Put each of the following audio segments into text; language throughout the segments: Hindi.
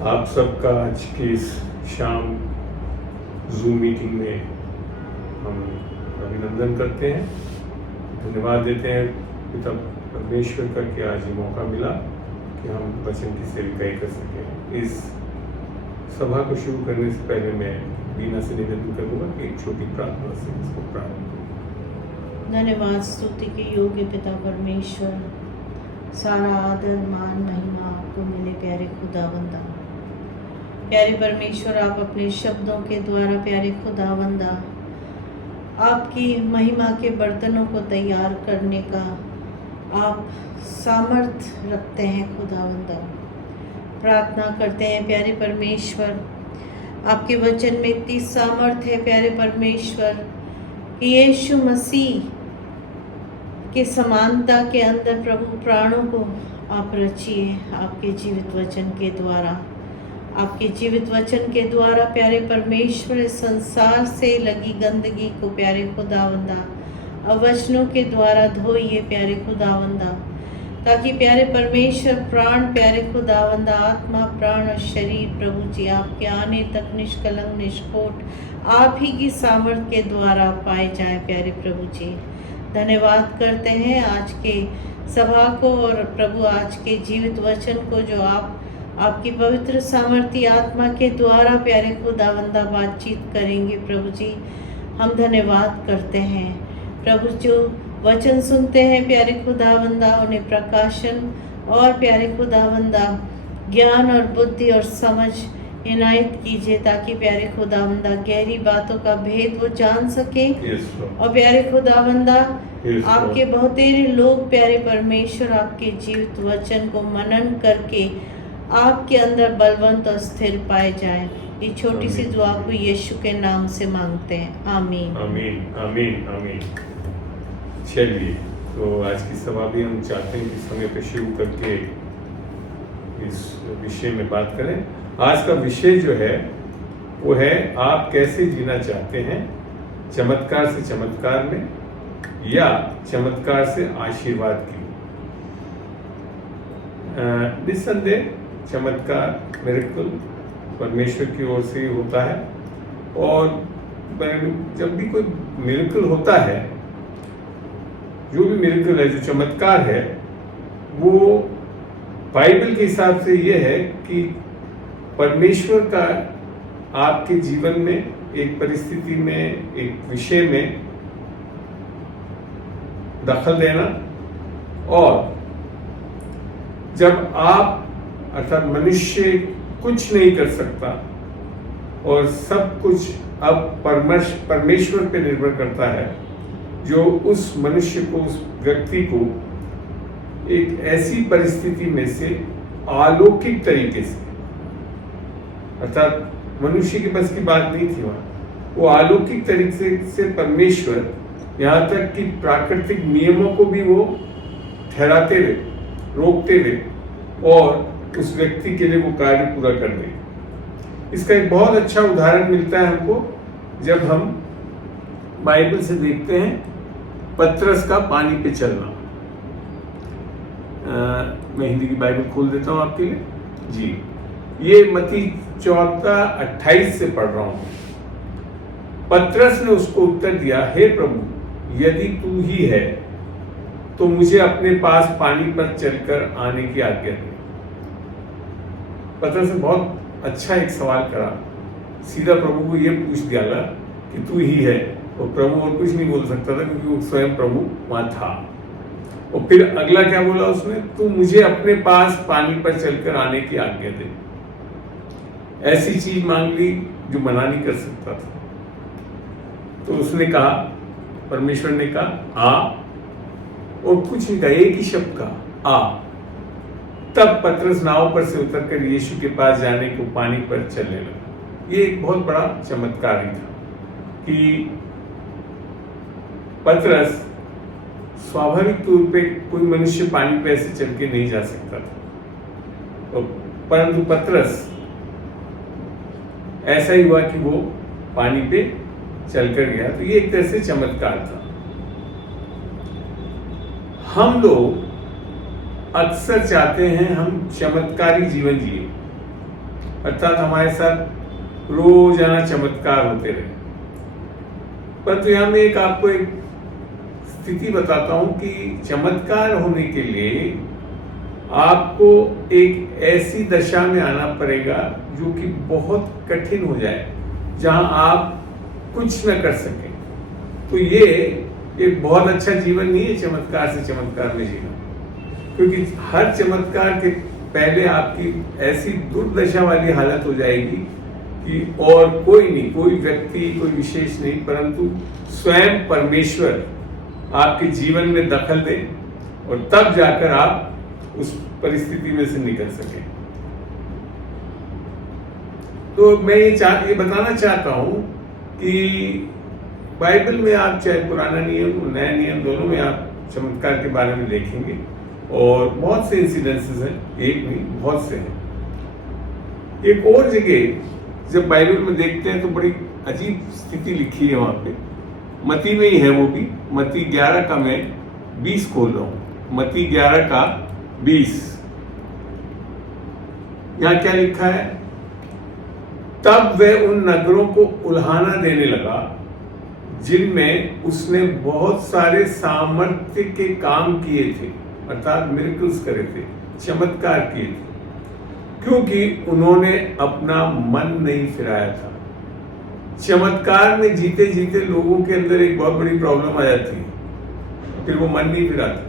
आप सबका आज की इस शाम जूम मीटिंग में हम अभिनंदन करते हैं, धन्यवाद देते हैं पिता परमेश्वर का कि आज ये मौका मिला कि हम वचन की सेविकाई कर सकें। इस सभा को शुरू करने से पहले मैं बीना से निवेदन करूँगा कि एक छोटी प्रार्थना से इसको प्रारंभ करूँ। धन्यवाद स्तुति के योग्य पिता परमेश्वर, सारा आदर मान महिमा आपको मिले प्यारे खुदावंदा। प्यारे परमेश्वर, आप अपने शब्दों के द्वारा प्यारे खुदावंदा आपकी महिमा के बर्तनों को तैयार करने का आप सामर्थ्य रखते हैं खुदावंदा। प्रार्थना करते हैं प्यारे परमेश्वर, आपके वचन में इतनी सामर्थ्य है प्यारे परमेश्वर कि यीशु मसीह के समानता के अंदर प्रभु प्राणों को आप रचिए आपके जीवित वचन के द्वारा। आपके जीवित वचन के द्वारा प्यारे परमेश्वर संसार से लगी गंदगी को प्यारे खुदावंदा अवचनों के द्वारा धोइए प्यारे खुदावंदा, ताकि प्यारे परमेश्वर प्राण प्यारे खुदावंदा आत्मा प्राण और शरीर प्रभु जी आपके आने तक निष्कलंक निष्खोट आप ही की सामर्थ के द्वारा पाए जाए प्यारे प्रभु जी। धन्यवाद करते हैं आज के सभा को और प्रभु आज के जीवित वचन को जो आपकी पवित्र सामर्थी आत्मा के द्वारा प्यारे खुदावंदा बातचीत करेंगे प्रभु जी। हम धन्यवाद करते हैं प्रभु, जो वचन सुनते हैं प्यारे खुदावंदा उन्हें प्रकाशन और प्यारे खुदावंदा ज्ञान और बुद्धि और समझ इनायत कीजिए, ताकि प्यारे खुदावंदा गहरी बातों का भेद वो जान सके। और प्यारे खुदावंदा आपके बहुतेरे लोग प्यारे परमेश्वर आपके जीवित वचन को मनन करके आपके अंदर बलवंत और स्थिर पाए जाए। ये छोटी सी दुआ को यीशु के नाम से मांगते हैं, आमीन आमीन आमीन आमीन। चलिए, तो आज की सभा भी हम चाहते हैं कि समय पे शुरू करके इस विषय में बात करें। आज का विषय जो है वो है आप कैसे जीना चाहते हैं, चमत्कार से चमत्कार में या चमत्कार से आशीर्वाद की। निस्संदेह चमत्कार मिरेकल परमेश्वर की ओर से ही होता है, और जब भी कोई मिरेकल होता है, जो भी मिरेकल है, जो चमत्कार है, वो बाइबल के हिसाब से ये है कि परमेश्वर का आपके जीवन में एक परिस्थिति में एक विषय में दखल देना, और जब आप अर्थात मनुष्य कुछ नहीं कर सकता और सब कुछ अब परमेश्वर पे निर्भर करता है, जो उस मनुष्य को, उस व्यक्ति को एक ऐसी परिस्थिति में से अलौकिक तरीके से, अर्थात मनुष्य के बस की बात नहीं थी वहां, वो अलौकिक तरीके से परमेश्वर यहाँ तक कि प्राकृतिक नियमों को भी वो ठहराते हुए, रोकते हुए और उस व्यक्ति के लिए वो कार्य पूरा कर दे। इसका एक बहुत अच्छा उदाहरण मिलता है हमको जब हम बाइबल से देखते हैं पतरस का पानी पे चलना। मैं हिंदी की बाइबल खोल देता हूँ आपके लिए जी। ये मत्ती 14:28 से पढ़ रहा हूँ। पतरस ने उसको उत्तर दिया, हे प्रभु, यदि तू ही है तो मुझे अपने पास पानी पर चलकर आने की आज्ञा दे। पतरस ने बहुत अच्छा एक सवाल करा, सीधा प्रभु को ये पूछ दिया कि तू ही है, और प्रभु और कुछ नहीं बोल सकता था क्योंकि वो स्वयं प्रभु वहां था। और फिर अगला क्या बोला उसने, तू मुझे अपने पास पानी पर चलकर आने की आज्ञा दे। ऐसी चीज मांग ली जो मना नहीं कर सकता था। तो उसने कहा, परमेश्वर ने कहा आ, और कुछ नहीं कहा, एक ही शब्द कहा आ। तब पतरस नाव पर से उतरकर यीशु के पास जाने को पानी पर चलने लगा। ये एक बहुत बड़ा चमत्कार ही था कि पतरस, स्वाभाविक तौर पे कोई मनुष्य पानी पे ऐसे चल के नहीं जा सकता था, परंतु पतरस ऐसा ही हुआ कि वो पानी पे चलकर गया। तो ये एक तरह से चमत्कार था। हम लोग अक्सर चाहते हैं हम चमत्कारी जीवन जिए, अर्थात हमारे साथ रोजाना चमत्कार होते रहे। परंतु यहाँ मैं आपको एक स्थिति बताता हूं कि चमत्कार होने के लिए आपको एक ऐसी दशा में आना पड़ेगा जो कि बहुत कठिन हो जाए, जहां आप कुछ न कर सकें। तो ये एक बहुत अच्छा जीवन नहीं है चमत्कार से चमत्कार में जीना, क्योंकि हर चमत्कार के पहले आपकी ऐसी दुर्दशा वाली हालत हो जाएगी कि और कोई नहीं, कोई व्यक्ति, कोई विशेष नहीं, परंतु स्वयं परमेश्वर आपके जीवन में दखल दे और तब जाकर आप उस परिस्थिति में से निकल सके। तो मैं ये बताना चाहता हूं कि बाइबल में आप चाहे पुराना नियम और नया नियम दोनों में आप चमत्कार के बारे में देखेंगे और बहुत से इंसिडेंसेस हैं, एक नहीं बहुत से हैं। एक और जगह जब बाइबल में देखते हैं तो बड़ी अजीब स्थिति लिखी है वहां पे, मती में ही है वो भी, मती 11 का मैं 20 खोल रहा हूं, मती 11 का 20। यहां क्या लिखा है? तब वह उन नगरों को उल्हाना देने लगा जिनमें उसने बहुत सारे सामर्थ्य के काम किए थे, अर्थात मिरेकल्स करे थे, चमत्कार किए थे, क्योंकि उन्होंने अपना मन नहीं फिराया था। चमत्कार में जीते जीते लोगों के अंदर एक बहुत बड़ी प्रॉब्लम आ जाती है, फिर वो मन नहीं फिराता।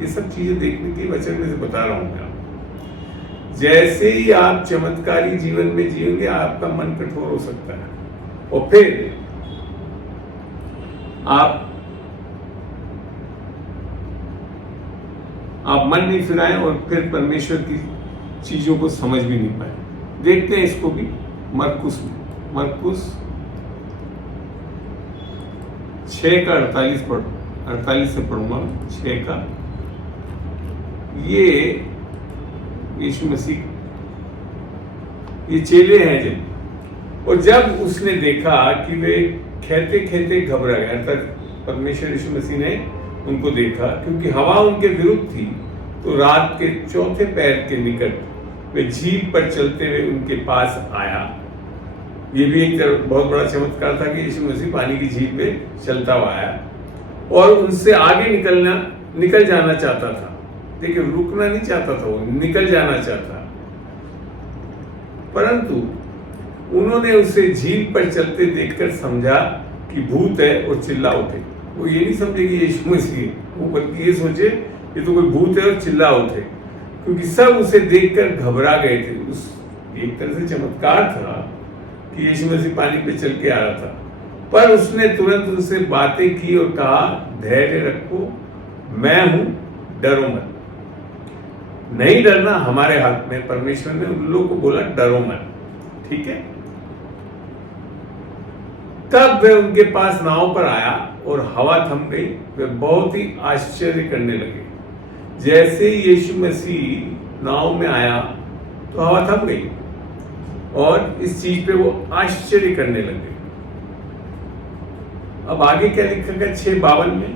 ये सब चीजें देखने की वचन में से बता रहा हूं मैं आपको। जैसे ही आप चमत्कारी जीवन में जिएंगे आपका मन कठोर हो सकता है और फिर आप मन नहीं फिराएं और फिर परमेश्वर की चीजों को समझ भी नहीं पाए। देखते हैं इसको भी मरकुस 6 का 48 से पढ़ूंगा, 6 का। ये यीशु मसीह, ये चेले हैं जब, और जब उसने देखा कि वे खेते खेते घबरा गए, अर्थात परमेश्वर यीशु मसीह ने उनको देखा, क्योंकि हवा उनके विरुद्ध थी, तो रात के चौथे पैर के निकट वे झील पर चलते हुए उनके पास आया। ये भी एक बहुत बड़ा चमत्कार था कि यीशु मसीह पानी की झील पे चलता हुआ आया और उनसे आगे निकल जाना चाहता था। देखिए, रुकना नहीं चाहता था, वो निकल जाना चाहता, परंतु उन्होंने उसे झील पर चलते देखकर समझा कि भूत है और चिल्ला उठे। वो ये नहीं समझे कि यीशु मसीह है, वो बल्कि ये सोचे ये तो कोई भूत है और चिल्ला उठे, क्योंकि सब उसे देखकर घबरा गए थे। उस एक तरह से चमत्कार था कि यीशु मसीह पानी पे चल के आ रहा था, पर उसने तुरंत उनसे बातें की और कहा, धैर्य रखो, मैं हूं, डरो मत। नहीं डरना हमारे हाथ में। परमेश्वर ने उन लोगों को बोला डरो मत, ठीक है। तब वह उनके पास नाव पर आया और हवा थम गई। वे बहुत ही आश्चर्य करने लगे। जैसे ही यीशु मसीह नाव में आया तो हवा थम गई और इस चीज पे वो आश्चर्य करने लगे। अब आगे क्या लिखा गया 6:52 में?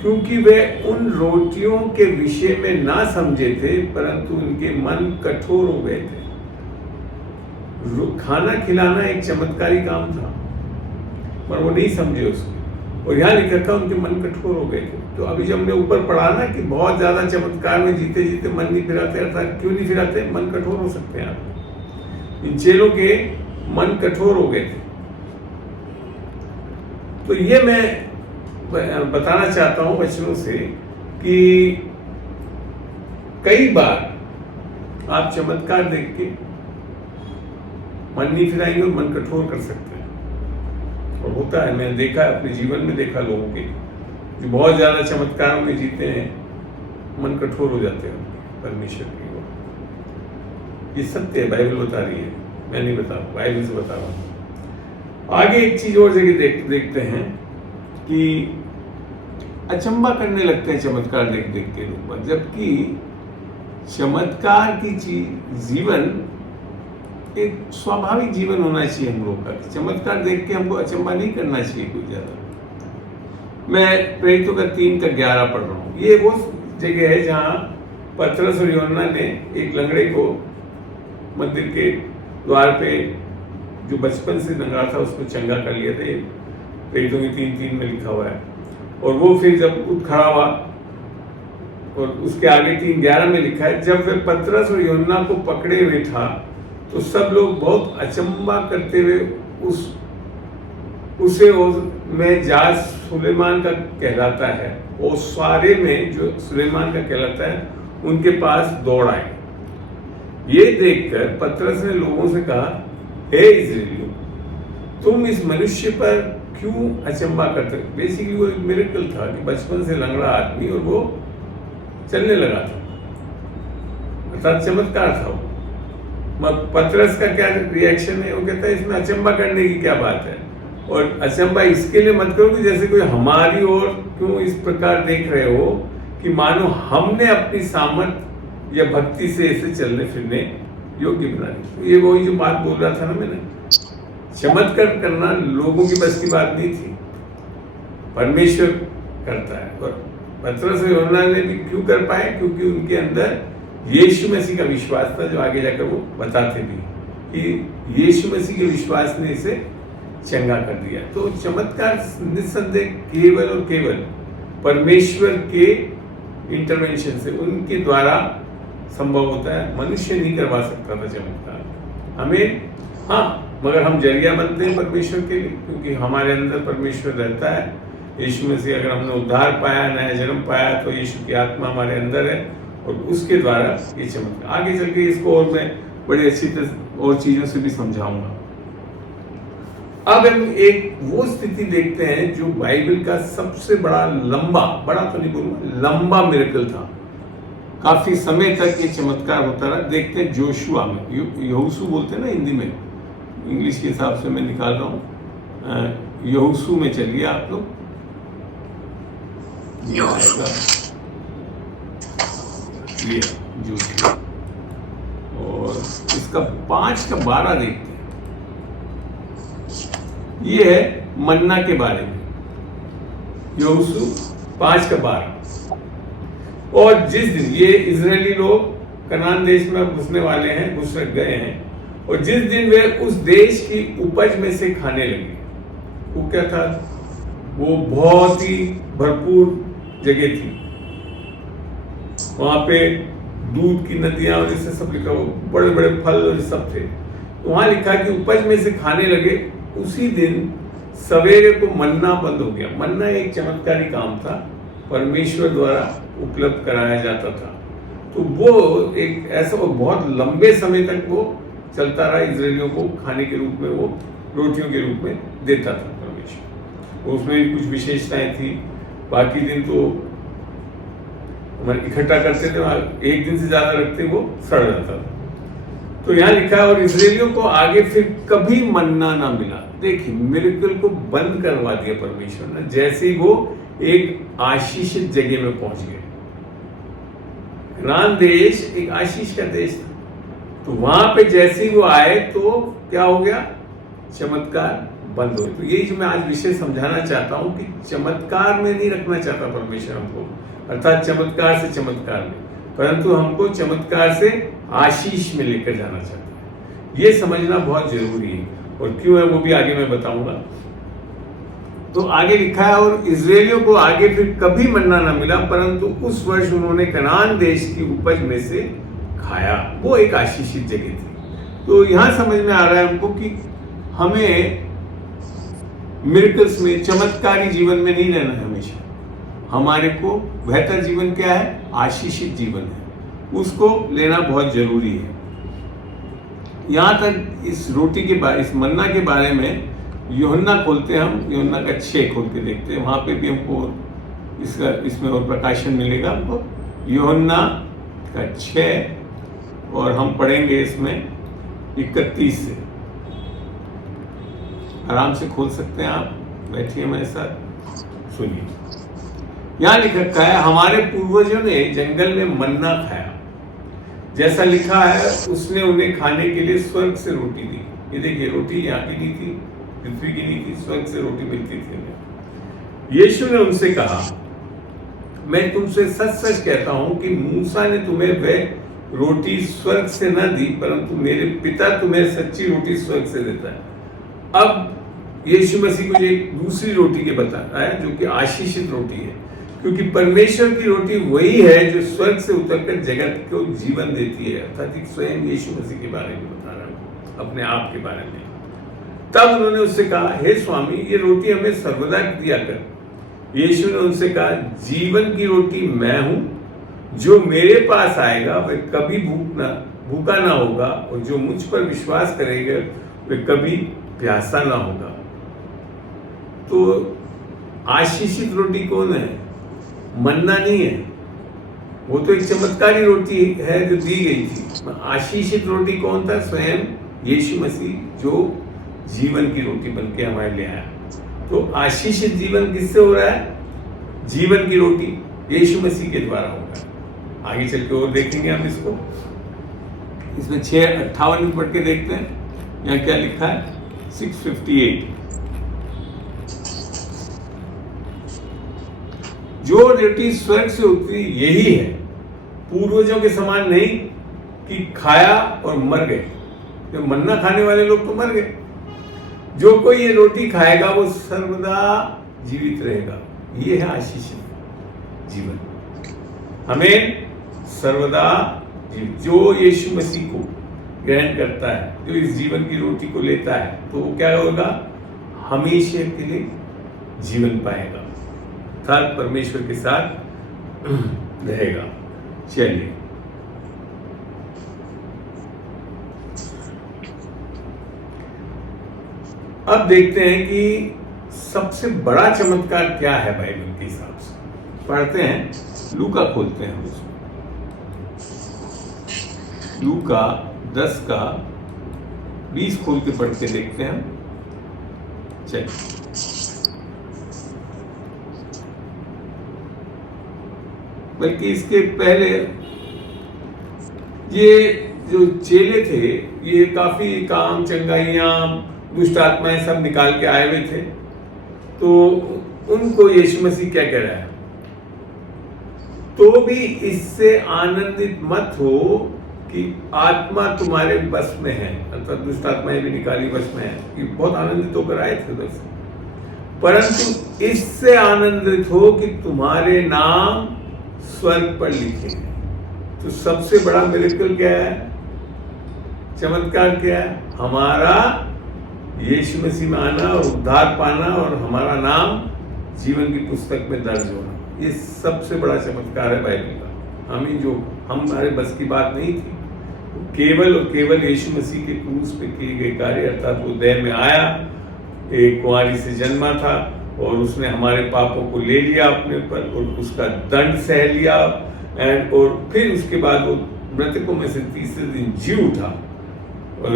क्योंकि वे उन रोटियों के विषय में ना समझे थे, परंतु उनके मन कठोर हो गए थे। खाना खिलाना एक चमत्कारी काम था, पर वो नहीं समझे उसको, और यहाँ लिखा था उनके मन कठोर हो गए थे। तो अभी जब हमने ऊपर पढ़ा ना कि बहुत ज्यादा चमत्कार में जीते जीते मन नहीं फिराते, अर्थात क्यों नहीं फिराते? मन कठोर हो सकते हैं आप। इन चेलों के मन कठोर हो गए थे। तो ये मैं बताना चाहता हूं वचनों से कि कई बार आप चमत्कार देख के मन नहीं फिराएंगे और मन कठोर कर सकते हैं। और होता है, मैंने देखा है, अपने जीवन में देखा लोगों के जो बहुत ज्यादा चमत्कारों में जीते हैं, मन कठोर हो जाते हैं परमेश्वर की ओर। ये सत्य है, बाइबल बता रही है, मैं नहीं बता, बाइबल से बता रहा हूं। आगे एक चीज और जगह देखते हैं कि अचंबा करने लगते हैं चमत्कार देख देख के लोग, जबकि चमत्कार की जीवन एक स्वाभाविक जीवन होना चाहिए हम लोग का। चमत्कार देख के हमको अचंबा नहीं करना चाहिए कोई ज्यादा। मैं प्रेरितों का 3:11 पढ़ रहा हूँ। ये वो जगह है जहाँ पतरस और यूहन्ना ने एक लंगड़े को मंदिर के द्वार पे जो बचपन से लंगड़ा था उसको चंगा कर लिया था। प्रेरितों की 3:3 में लिखा हुआ है। और वो फिर जब उठ खड़ा हुआ, और उसके आगे 3:11 में लिखा है, जब वे पतरस और यूहन्ना को पकड़े हुए था तो सब लोग बहुत अचंभा करते हुए उसे में जाज सुलेमान का कहलाता है, और सारे में जो सुलेमान का कहलाता है उनके पास दौड़ आए। ये देखकर पतरस ने लोगों से कहा, हे इस्राएलियों, तुम इस मनुष्य पर क्यों अचंभा करते? बेसिकली वो एक मिरेकल था कि बचपन से लंगड़ा आदमी और वो चलने लगा था, अर्थात चमत्कार था वो। पतरस का क्या रिएक्शन है? वो कहता है इसमें अचंभा करने की क्या बात है, और अचंभा इसके लिए मत करो कि जैसे कोई हमारी ओर क्यों इस प्रकार देख रहे हो कि मानो हमने अपनी सामर्थ या भक्ति से इसे चलने फिरने योग्य बना दी। ये वही जो बात बोल रहा था ना मैंने, चमत्कार करना लोगों की बस की बात नहीं थी, परमेश्वर करता है। और पतरस और यूहन्ना ने भी क्यों कर पाए? क्योंकि उनके अंदर यीशु मसीह का विश्वास था, जो आगे जाकर वो बताते भी कि यीशु मसीह के विश्वास ने इसे चंगा कर दिया। तो चमत्कार निस्संदेह केवल और केवल परमेश्वर के इंटरवेंशन से, उनके द्वारा संभव होता है। मनुष्य नहीं करवा सकता था चमत्कार। हमें मगर हम जरिया बनते हैं परमेश्वर के लिए, क्योंकि हमारे अंदर परमेश्वर रहता है। यीशु मसीह, अगर हमने उद्धार पाया, नया जन्म पाया, तो यीशु की आत्मा हमारे अंदर है, और उसके द्वारा ये चमत्कार। आगे चल के इसको और मैं बड़ी अच्छी तरह और चीजों से भी समझाऊंगा। अब हम एक वो स्थिति देखते हैं जो बाइबल का सबसे बड़ा तो नहीं बोलूंगा, लंबा मिरेकल था। काफी समय तक ये चमत्कार होता रहा। देखते हैं जोशुआ में, यहोशू बोलते हैं ना हिंदी में, इंग्लिश के हिसाब से मैं निकाल रहा हूँ। यहोशू में चलिए आप लोग। जोशुआ, और इसका 5:12 देखते हैं। ये है मन्ना के बारे में, यहोशू 5:12। और जिस दिन ये इजरायली लोग कनान देश में घुसने वाले हैं, घुस गए हैं, और जिस दिन वे उस देश की उपज में से खाने लगे, वो क्या था? वो बहुत ही भरपूर जगह थी, वहां पे दूध की नदियां और जैसे सब लिखा, वो बड़े बड़े फल और सब थे। तो वहां लिखा कि उपज में से खाने लगे। उसी दिन सवेरे को मन्ना बंद हो गया। मन्ना एक चमत्कारी काम था, परमेश्वर द्वारा उपलब्ध कराया जाता था। तो वो एक ऐसा, वो बहुत लंबे समय तक वो चलता रहा। इजरायलियों को खाने के रूप में वो रोटियों के रूप में देता था परमेश्वर। उसमें भी कुछ विशेषताएं थी। बाकी दिन तो इकट्ठा करते थे, एक दिन से ज्यादा रखते वो सड़ जाता था। तो यहाँ लिखा है, और इजरायलियों को आगे फिर कभी मन्ना ना मिला। देखिए, मिरेकल को बंद करवा दिया परमेश्वर ने, जैसे ही वो एक आशीषित जगह में पहुंच गए। कनान देश एक आशीष का देश था, तो वहां पे जैसे ही वो आए तो क्या हो गया? चमत्कार बंद हो गए। तो यही जो मैं आज विषय समझाना चाहता हूं कि चमत्कार में नहीं रखना चाहता परमेश्वर हमको, अर्थात चमत्कार से चमत्कार में, परंतु हमको चमत्कार से आशीष में लेकर जाना चाहता है। ये समझना बहुत जरूरी है, और क्यों है वो भी आगे मैं बताऊंगा। तो आगे लिखा है, और इजरायलियों को आगे फिर कभी मन्ना न मिला, परंतु उस वर्ष उन्होंने कनान देश की उपज में से खाया। वो एक आशीषित जगह थी। तो यहां समझ में आ रहा है हमको कि हमें मिरेकल्स में, चमत्कारी जीवन में नहीं रहना है हमेशा। हमारे को बेहतर जीवन क्या है? आशीषित जीवन है, उसको लेना बहुत जरूरी है। यहां तक इस रोटी के बारे, इस मन्ना के बारे में यूहन्ना खोलते हैं हम, यूहन्ना का 6 खोल के देखते हैं। वहां पे भी हमको इसमें और प्रकाशन मिलेगा हमको। यूहन्ना का 6, और हम पढ़ेंगे इसमें 31 से। आराम से खोल सकते हैं आप, बैठिए मेरे साथ, सुनिए। यहां लिख रखा है, हमारे पूर्वजों ने जंगल में मन्ना खाया, जैसा लिखा है उसने उन्हें खाने के लिए स्वर्ग से रोटी दी। ये देखिए, रोटी यहाँ की नहीं थी, पृथ्वी की नहीं थी, स्वर्ग से रोटी मिलती थी उन्हें। यीशु ने उनसे कहा, मैं तुमसे सच सच कहता हूं कि मूसा ने तुम्हें वह रोटी स्वर्ग से न दी, परंतु मेरे पिता तुम्हें सच्ची रोटी स्वर्ग से देता है। अब यीशु मसीह को एक दूसरी रोटी के बता रहा है, जो कि आशीषित रोटी है, क्योंकि परमेश्वर की रोटी वही है जो स्वर्ग से उतरकर जगत को जीवन देती है। अर्थात स्वयं यीशु मसीह के बारे में बता रहा हूं, अपने आप के बारे में। तब उन्होंने उससे कहा, हे स्वामी, ये रोटी हमें सर्वदा दिया कर। यीशु ने उनसे कहा, जीवन की रोटी मैं हूं, जो मेरे पास आएगा वह कभी भूखा ना होगा, और जो मुझ पर विश्वास करेगा वह कभी प्यासा ना होगा। तो आशीषित रोटी कौन है? मन्ना नहीं है, वो तो एक चमत्कारी रोटी है जो दी गई थी। आशीषित रोटी कौन था? स्वयं यीशु मसीह, जो जीवन की रोटी बनके हमारे लिए आया। तो आशीषित जीवन किससे हो रहा है? जीवन की रोटी यीशु मसीह के द्वारा होगा। आगे चल के और देखेंगे हम इसको। इसमें 6:58 में पढ़ के देखते हैं, यहाँ क्या लिखा है? 6:58, जो रोटी स्वर्ग से उतरी यही है, पूर्वजों के समान नहीं कि खाया और मर गए। जो मन्ना खाने वाले लोग तो मर गए। जो कोई ये रोटी खाएगा वो सर्वदा जीवित रहेगा। ये है आशीषित जीवन। हमें सर्वदा जीवित, जो यीशु मसीह को ग्रहण करता है, जो इस जीवन की रोटी को लेता है, तो वो क्या होगा? हमेशा के लिए जीवन पाएगा, अर्थात परमेश्वर के साथ रहेगा। चलिए अब देखते हैं कि सबसे बड़ा चमत्कार क्या है बाइबल के हिसाब से। पढ़ते हैं, लूका खोलते हैं उसको। लूका 10:20 खोल के पढ़ के देखते हैं। चलिए, बल्कि इसके पहले ये जो चेले थे, ये काफी काम, चंगाइयां, दुष्ट आत्माएं सब निकाल के आए हुए थे। तो उनको यीशु मसीह क्या कह रहा है? तो भी इससे आनंदित मत हो कि आत्मा तुम्हारे बस में है, अर्थात दुष्ट आत्माएं भी निकाली बस में है। कि बहुत आनंदित होकर आए थे बस, परंतु इससे आनंदित हो कि तुम्हारे नाम स्वर्ग पर लिखे हैं। तो सबसे बड़ा मिरेकल क्या है? चमत्कार क्या है? हमारा यीशु मसीह में आना और उद्धार पाना, और हमारा नाम जीवन की पुस्तक में दर्ज होना। ये सबसे बड़ा चमत्कार है बाइबल का। हमारे बस की बात नहीं थी। केवल और केवल यीशु मसीह के क्रूस पे किए गए कार्य, अर्थात वो देह में आया, एक कुंवारी से जन्मा था, और उसने हमारे पापों को ले लिया अपने ऊपर और उसका दंड सह लिया, और फिर उसके बाद वो मृतकों में से तीसरे दिन जी उठा। और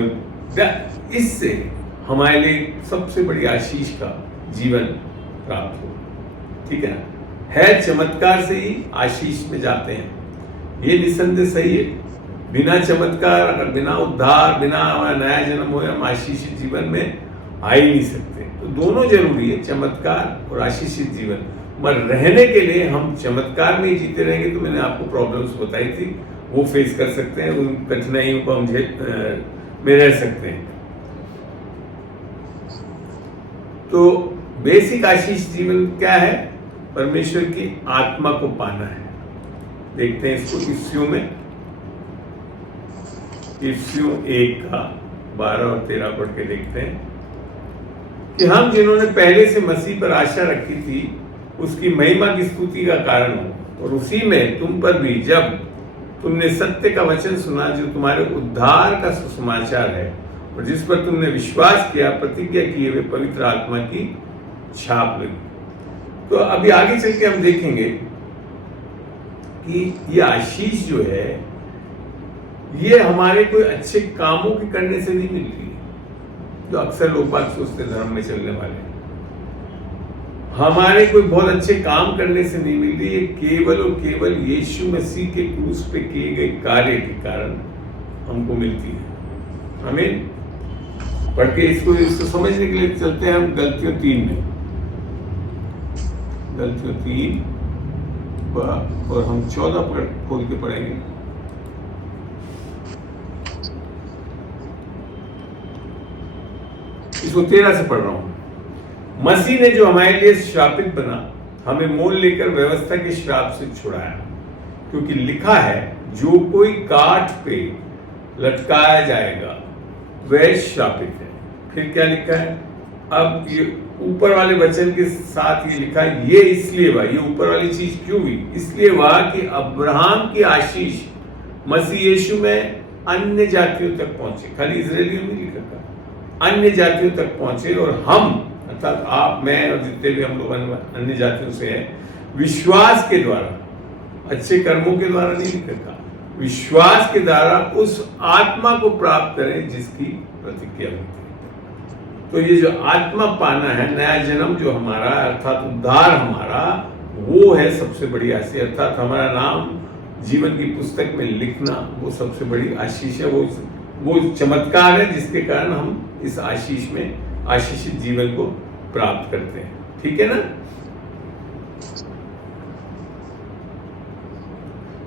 इससे हमारे लिए सबसे बड़ी आशीष का जीवन प्राप्त हो। ठीक है ना? है चमत्कार से ही आशीष में जाते हैं, ये निसंदेह सही है। बिना चमत्कार, अगर बिना उद्धार, बिना हमारा नया जन्म हो, हम आशीषित जीवन में आ ही नहीं सकते। तो दोनों जरूरी है, चमत्कार और आशीषित जीवन। मगर रहने के लिए हम चमत्कार में ही जीते रहेंगे तो मैंने आपको प्रॉब्लम्स बताई थी, वो फेस कर सकते हैं, उन कठिनाइयों को हम में रह सकते हैं। तो बेसिक आशीष जीवन क्या है? परमेश्वर की आत्मा को पाना है। देखते हैं इसको इफ्सियों में, इफ्सियों 1:12 और 13 पढ़ के देखते हैं कि हम जिन्होंने पहले से मसीह पर आशा रखी थी उसकी महिमा की स्तुति का कारण हो, और उसी में तुम पर भी, जब तुमने सत्य का वचन सुना जो तुम्हारे उद्धार का सुसमाचार है, और जिस पर तुमने विश्वास किया, प्रतिज्ञा किए हुए पवित्र आत्मा की छाप लगी। तो अभी आगे चल के हम देखेंगे कि ये आशीष जो है, ये हमारे कोई अच्छे कामों के करने से नहीं मिलती, जो अक्सर लोग बात सोचते धर्म में चलने वाले। हमारे कोई बहुत अच्छे काम करने से नहीं मिलती, ये केवल और केवल यीशु मसीह के क्रूस पे किए गए कार्य के कारण हमको मिलती है। आमीन। पढ़ के इसको समझने के लिए चलते हैं हम गलतियों 3 में। गलतियों 3 और हम 14 खोल के पढ़ेंगे। इसको 13 से पढ़ रहा हूं। मसीह ने जो हमारे लिए श्रापित बना, हमें मोल लेकर व्यवस्था के श्राप से छुड़ाया, क्योंकि लिखा है, जो कोई काठ पे लटकाया जाएगा वह श्रापित है। फिर क्या लिखा है? अब ये ऊपर वाले वचन के साथ ये लिखा है, ये इसलिए हुआ, ये ऊपर वाली चीज क्यों हुई? इसलिए हुआ कि अब्राहम की आशीष मसीह यीशु में अन्य जातियों तक पहुंचे। खाली इजरायलियों में लिखा था, अन्य जातियों तक पहुंचे, और हम अर्थात आप, मैं और जितने भी हम लोग अन्य जातियों से हैं, विश्वास के द्वारा, अच्छे कर्मों के द्वारा नहीं लिखा था, विश्वास के द्वारा उस आत्मा को प्राप्त करें जिसकी प्रतिज्ञा हुई थी। तो ये जो आत्मा पाना है, नया जन्म जो हमारा, अर्थात उद्धार हमारा, वो है सबसे बड़ी आशीष। अर्थात हमारा नाम जीवन की पुस्तक में लिखना, वो सबसे बड़ी आशीष है, वो चमत्कार है जिसके कारण हम इस आशीष में, आशीषित जीवन को प्राप्त करते हैं। ठीक है ना?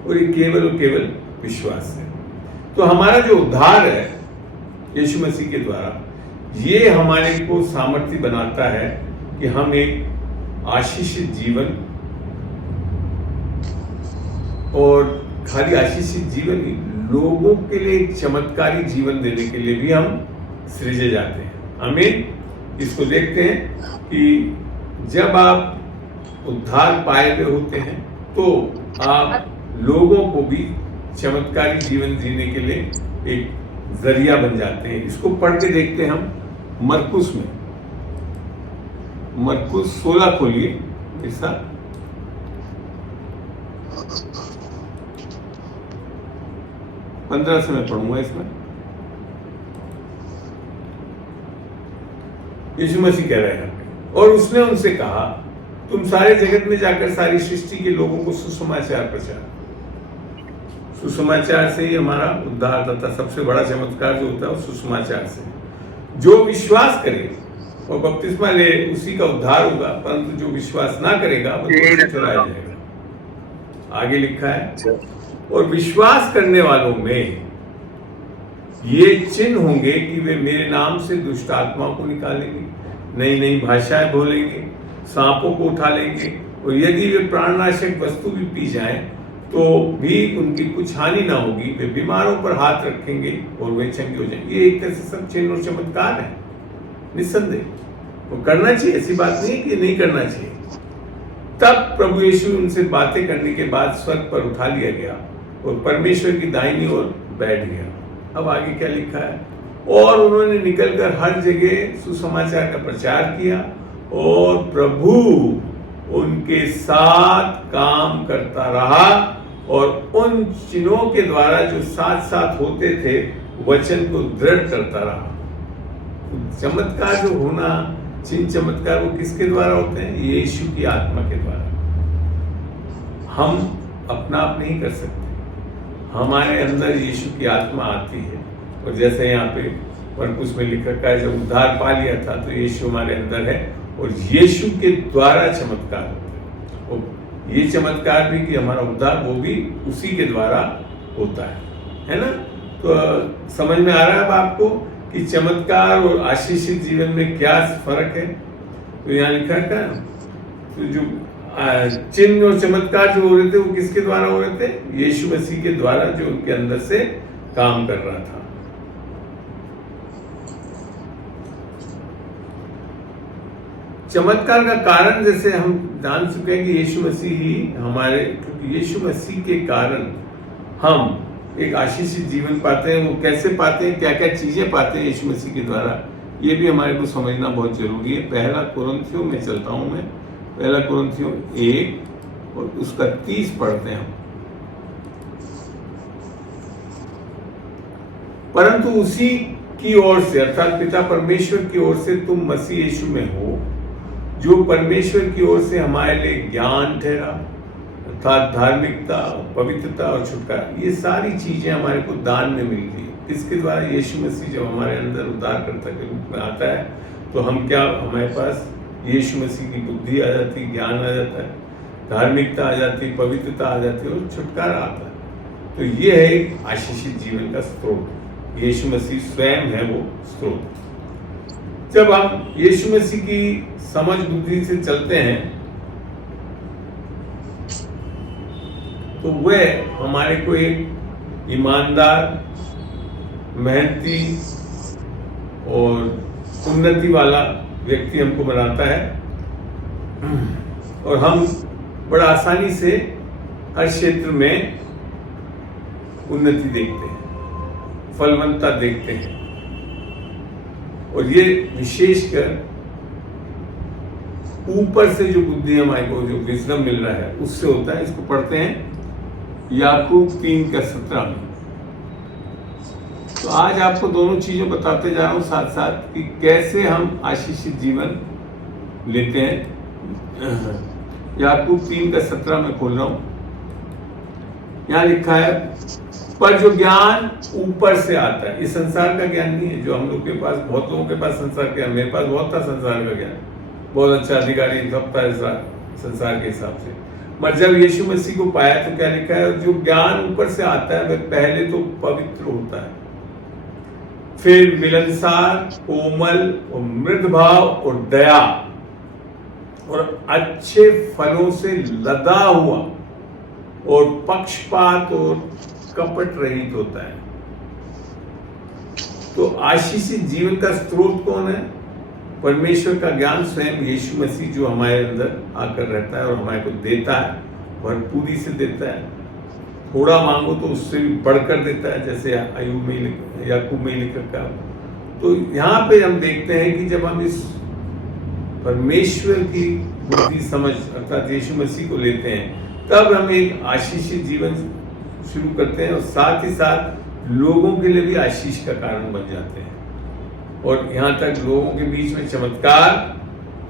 और ये केवल और केवल विश्वास है। तो हमारा जो उद्धार है यीशु मसीह के द्वारा, ये हमारे को सामर्थ्य बनाता है कि हम एक आशीषित जीवन, और खाली आशीषित जीवन नहीं, लोगों के लिए एक चमत्कारी जीवन देने के लिए भी हम सृजे जाते हैं। आमीन। इसको देखते हैं कि जब आप उद्धार पाए हुए होते हैं तो आप लोगों को भी चमत्कारी जीवन जीने के लिए एक जरिया बन जाते हैं। इसको पढ़ के देखते हैं हम मरकुस में। मरकुस 16 खोलिए ऐसा। पंद्रह से मैं पढ़ूंगा इसमें। यीशु मसीह कह रहे हैं, और उसने उनसे कहा, तुम सारे जगत में जाकर सारी सृष्टि के लोगों को सुसमाचार प्रचार। सुसमाचार से ही हमारा उद्धार तथा सबसे बड़ा चमत्कार जो होता है वो सुसमाचार से। जो विश्वास करे और बपतिस्मा ले उसी का उद्धार होगा, परंतु जो विश्वास ना करेगा वो चुराया जाएगा। आगे लिखा है, और विश्वास करने वालों में ये चिन्ह होंगे कि वे मेरे नाम से दुष्ट आत्माओं को निकालेंगे, नई नई भाषाएं बोलेंगे, सांपों को उठा लेंगे, और यदि वे प्राणनाशक वस्तु भी पी जाएं तो भी उनकी कुछ हानि ना होगी। वे बीमारों पर हाथ रखेंगे और वे चंगे हो जाएंगे। ये एक तरह से सब चिन्ह और चमत्कार है, निस्संदेह वो करना चाहिए, ऐसी बात नहीं है कि नहीं करना चाहिए। तब प्रभु यीशु उनसे बातें करने के बाद स्वर्ग पर उठा लिया गया और परमेश्वर की दाहिनी ओर बैठ गया। अब आगे क्या लिखा है, और उन्होंने निकलकर हर जगह सुसमाचार का प्रचार किया और प्रभु उनके साथ काम करता रहा और उन चिन्हों के द्वारा जो साथ साथ होते थे वचन को दृढ़ करता रहा। चमत्कार जो होना, चिन्ह चमत्कार वो किसके द्वारा होते हैं? यीशु की आत्मा के द्वारा। हम अपना आप नहीं कर सकते, हमारे अंदर यीशु की आत्मा आती है। और जैसे यहाँ पे मरकुस में लिखा है, जब उद्धार पा लिया था तो यीशु हमारे अंदर है और यीशु के द्वारा चमत्कार होता है। और ये चमत्कार भी कि हमारा उद्धार वो भी उसी के द्वारा होता है ना? तो समझ में आ रहा है अब आपको कि चमत्कार और आशीषित जीवन में क्या फर्क है? तो यहाँ लिखा है, तो जो चिन्ह और चमत्कार जो हो रहे थे वो किसके द्वारा हो रहे थे? यीशु मसीह के द्वारा, जो उनके अंदर से काम कर रहा था। चमत्कार का कारण जैसे हम जान चुके हैं कि यीशु मसीह ही हमारे, क्योंकि यीशु मसीह के कारण हम एक आशीषित जीवन पाते हैं। वो कैसे पाते हैं, क्या क्या चीजें पाते हैं यीशु मसीह के द्वारा, ये भी हमारे को समझना बहुत जरूरी है। पहला कुरिन्थियों में चलता हूं मैं, पहला कुरिन्थियों 1 और उसका 30 पढ़ते हैं हम। परंतु उसी की ओर से, अर्थात पिता परमेश्वर की ओर से तुम मसीह यीशु में हो, जो परमेश्वर की ओर से हमारे लिए ज्ञान ठहरा, अर्थात धार्मिकता, पवित्रता और छुटकारा। ये सारी चीजें हमारे को दान में मिलती है। इसके द्वारा यीशु मसीह जब हमारे अंदर उद्धारकर्ता के रूप में आता है तो हम क्या, हमारे पास यीशु मसीह की बुद्धि आ जाती है, ज्ञान आ जाता है, धार्मिकता आ जाती है, पवित्रता आ जाती है और छुटकारा आता है। तो ये है एक आशीषित जीवन का स्रोत। यीशु मसीह स्वयं है वो स्रोत। जब हम यीशु मसीह की समझ बुद्धि से चलते हैं तो वह हमारे को एक ईमानदार, मेहनती और उन्नति वाला व्यक्ति हमको बनाता है और हम बड़ा आसानी से हर क्षेत्र में उन्नति देखते हैं, फलवंता देखते हैं। और ये विशेषकर ऊपर से जो बुद्धि हमारे को जो विजडम मिल रहा है उससे होता है। इसको पढ़ते हैं याकूब 3:17 में। तो आज आपको दोनों चीजें बताते जा रहा हूं साथ साथ कि कैसे हम आशीषित जीवन लेते हैं। याकूब 3:17 में खोल रहा हूं। यहां लिखा है, पर जो ज्ञान ऊपर से आता है, इस संसार का ज्ञान नहीं है जो हम लोग के पास, बहुत लोगों के पास संसार का ज्ञान, मेरे पास बहुत था संसार का ज्ञान, बहुत अच्छा अधिकारी सब था संसार के हिसाब से। मगर जब यीशु मसीह को पाया तो क्या लिखा है, जो ज्ञान ऊपर से आता है वह पहले तो पवित्र होता है, फिर मिलनसार, कोमल और मृद भाव और दया और अच्छे फलों से लदा हुआ और पक्षपात और कपट रहित होता है। तो आशीषित जीवन का स्रोत कौन है? परमेश्वर का ज्ञान, स्वयं यीशु मसीह जो हमारे अंदर आकर रहता है और हमारे को देता है, भरपूरी से देता है। थोड़ा मांगो तो उससे भी बढ़कर देता है, जैसे अय्यूब में, याकूब में लिखा। तो यहाँ पे हम देखते हैं कि जब हम इस परमेश्वर की बुद्धि समझ अर्थात यीशु मसीह को लेते हैं तब हम एक आशीषित जीवन शुरू करते हैं और साथ ही साथ लोगों के लिए भी आशीष का कारण बन जाते हैं और यहाँ तक लोगों के बीच में चमत्कार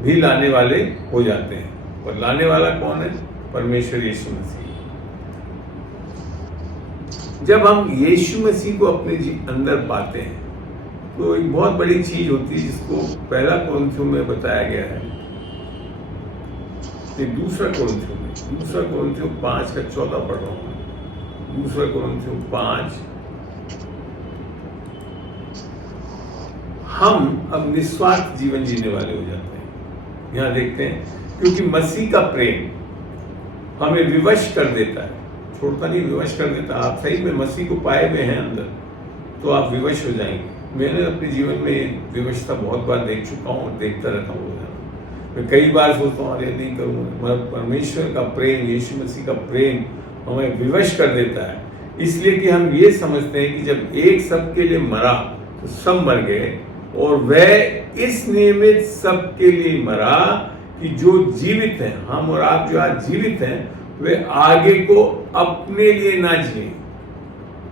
भी लाने वाले हो जाते हैं। और लाने वाला कौन है? परमेश्वर यीशु मसीह। जब हम यीशु मसीह को अपने अंदर पाते हैं तो एक बहुत बड़ी चीज होती है जिसको पहला कोरिन्थियों में बताया गया है, दूसरा कोरिन्थियों 5:14 पढ़ रहा हूं। दूसरा कोरिन्थियों 5, हम अब निस्वार्थ जीवन जीने वाले हो जाते हैं। यहां देखते हैं, क्योंकि मसीह का प्रेम हमें विवश कर देता है, छोड़ता नहीं, विवश कर देता। आप सही में मसीह को पाए हुए हैं अंदर तो आप विवश हो जाएंगे। मैंने अपने जीवन में विवशता बहुत बार देख चुका हूँ और देखता रहता हूँ। मैं कई बार सोचता हूँ अरे नहीं करूँगा, मगर परमेश्वर का प्रेम, यीशु मसीह का प्रेम हमें विवश कर देता है। इसलिए कि हम ये समझते हैं कि जब एक सबके लिए मरा तो सब मर गए, और वह इस नियमित सबके लिए मरा कि जो जीवित हैं, हम और आप जो आज जीवित हैं, वे आगे को अपने लिए ना जिए।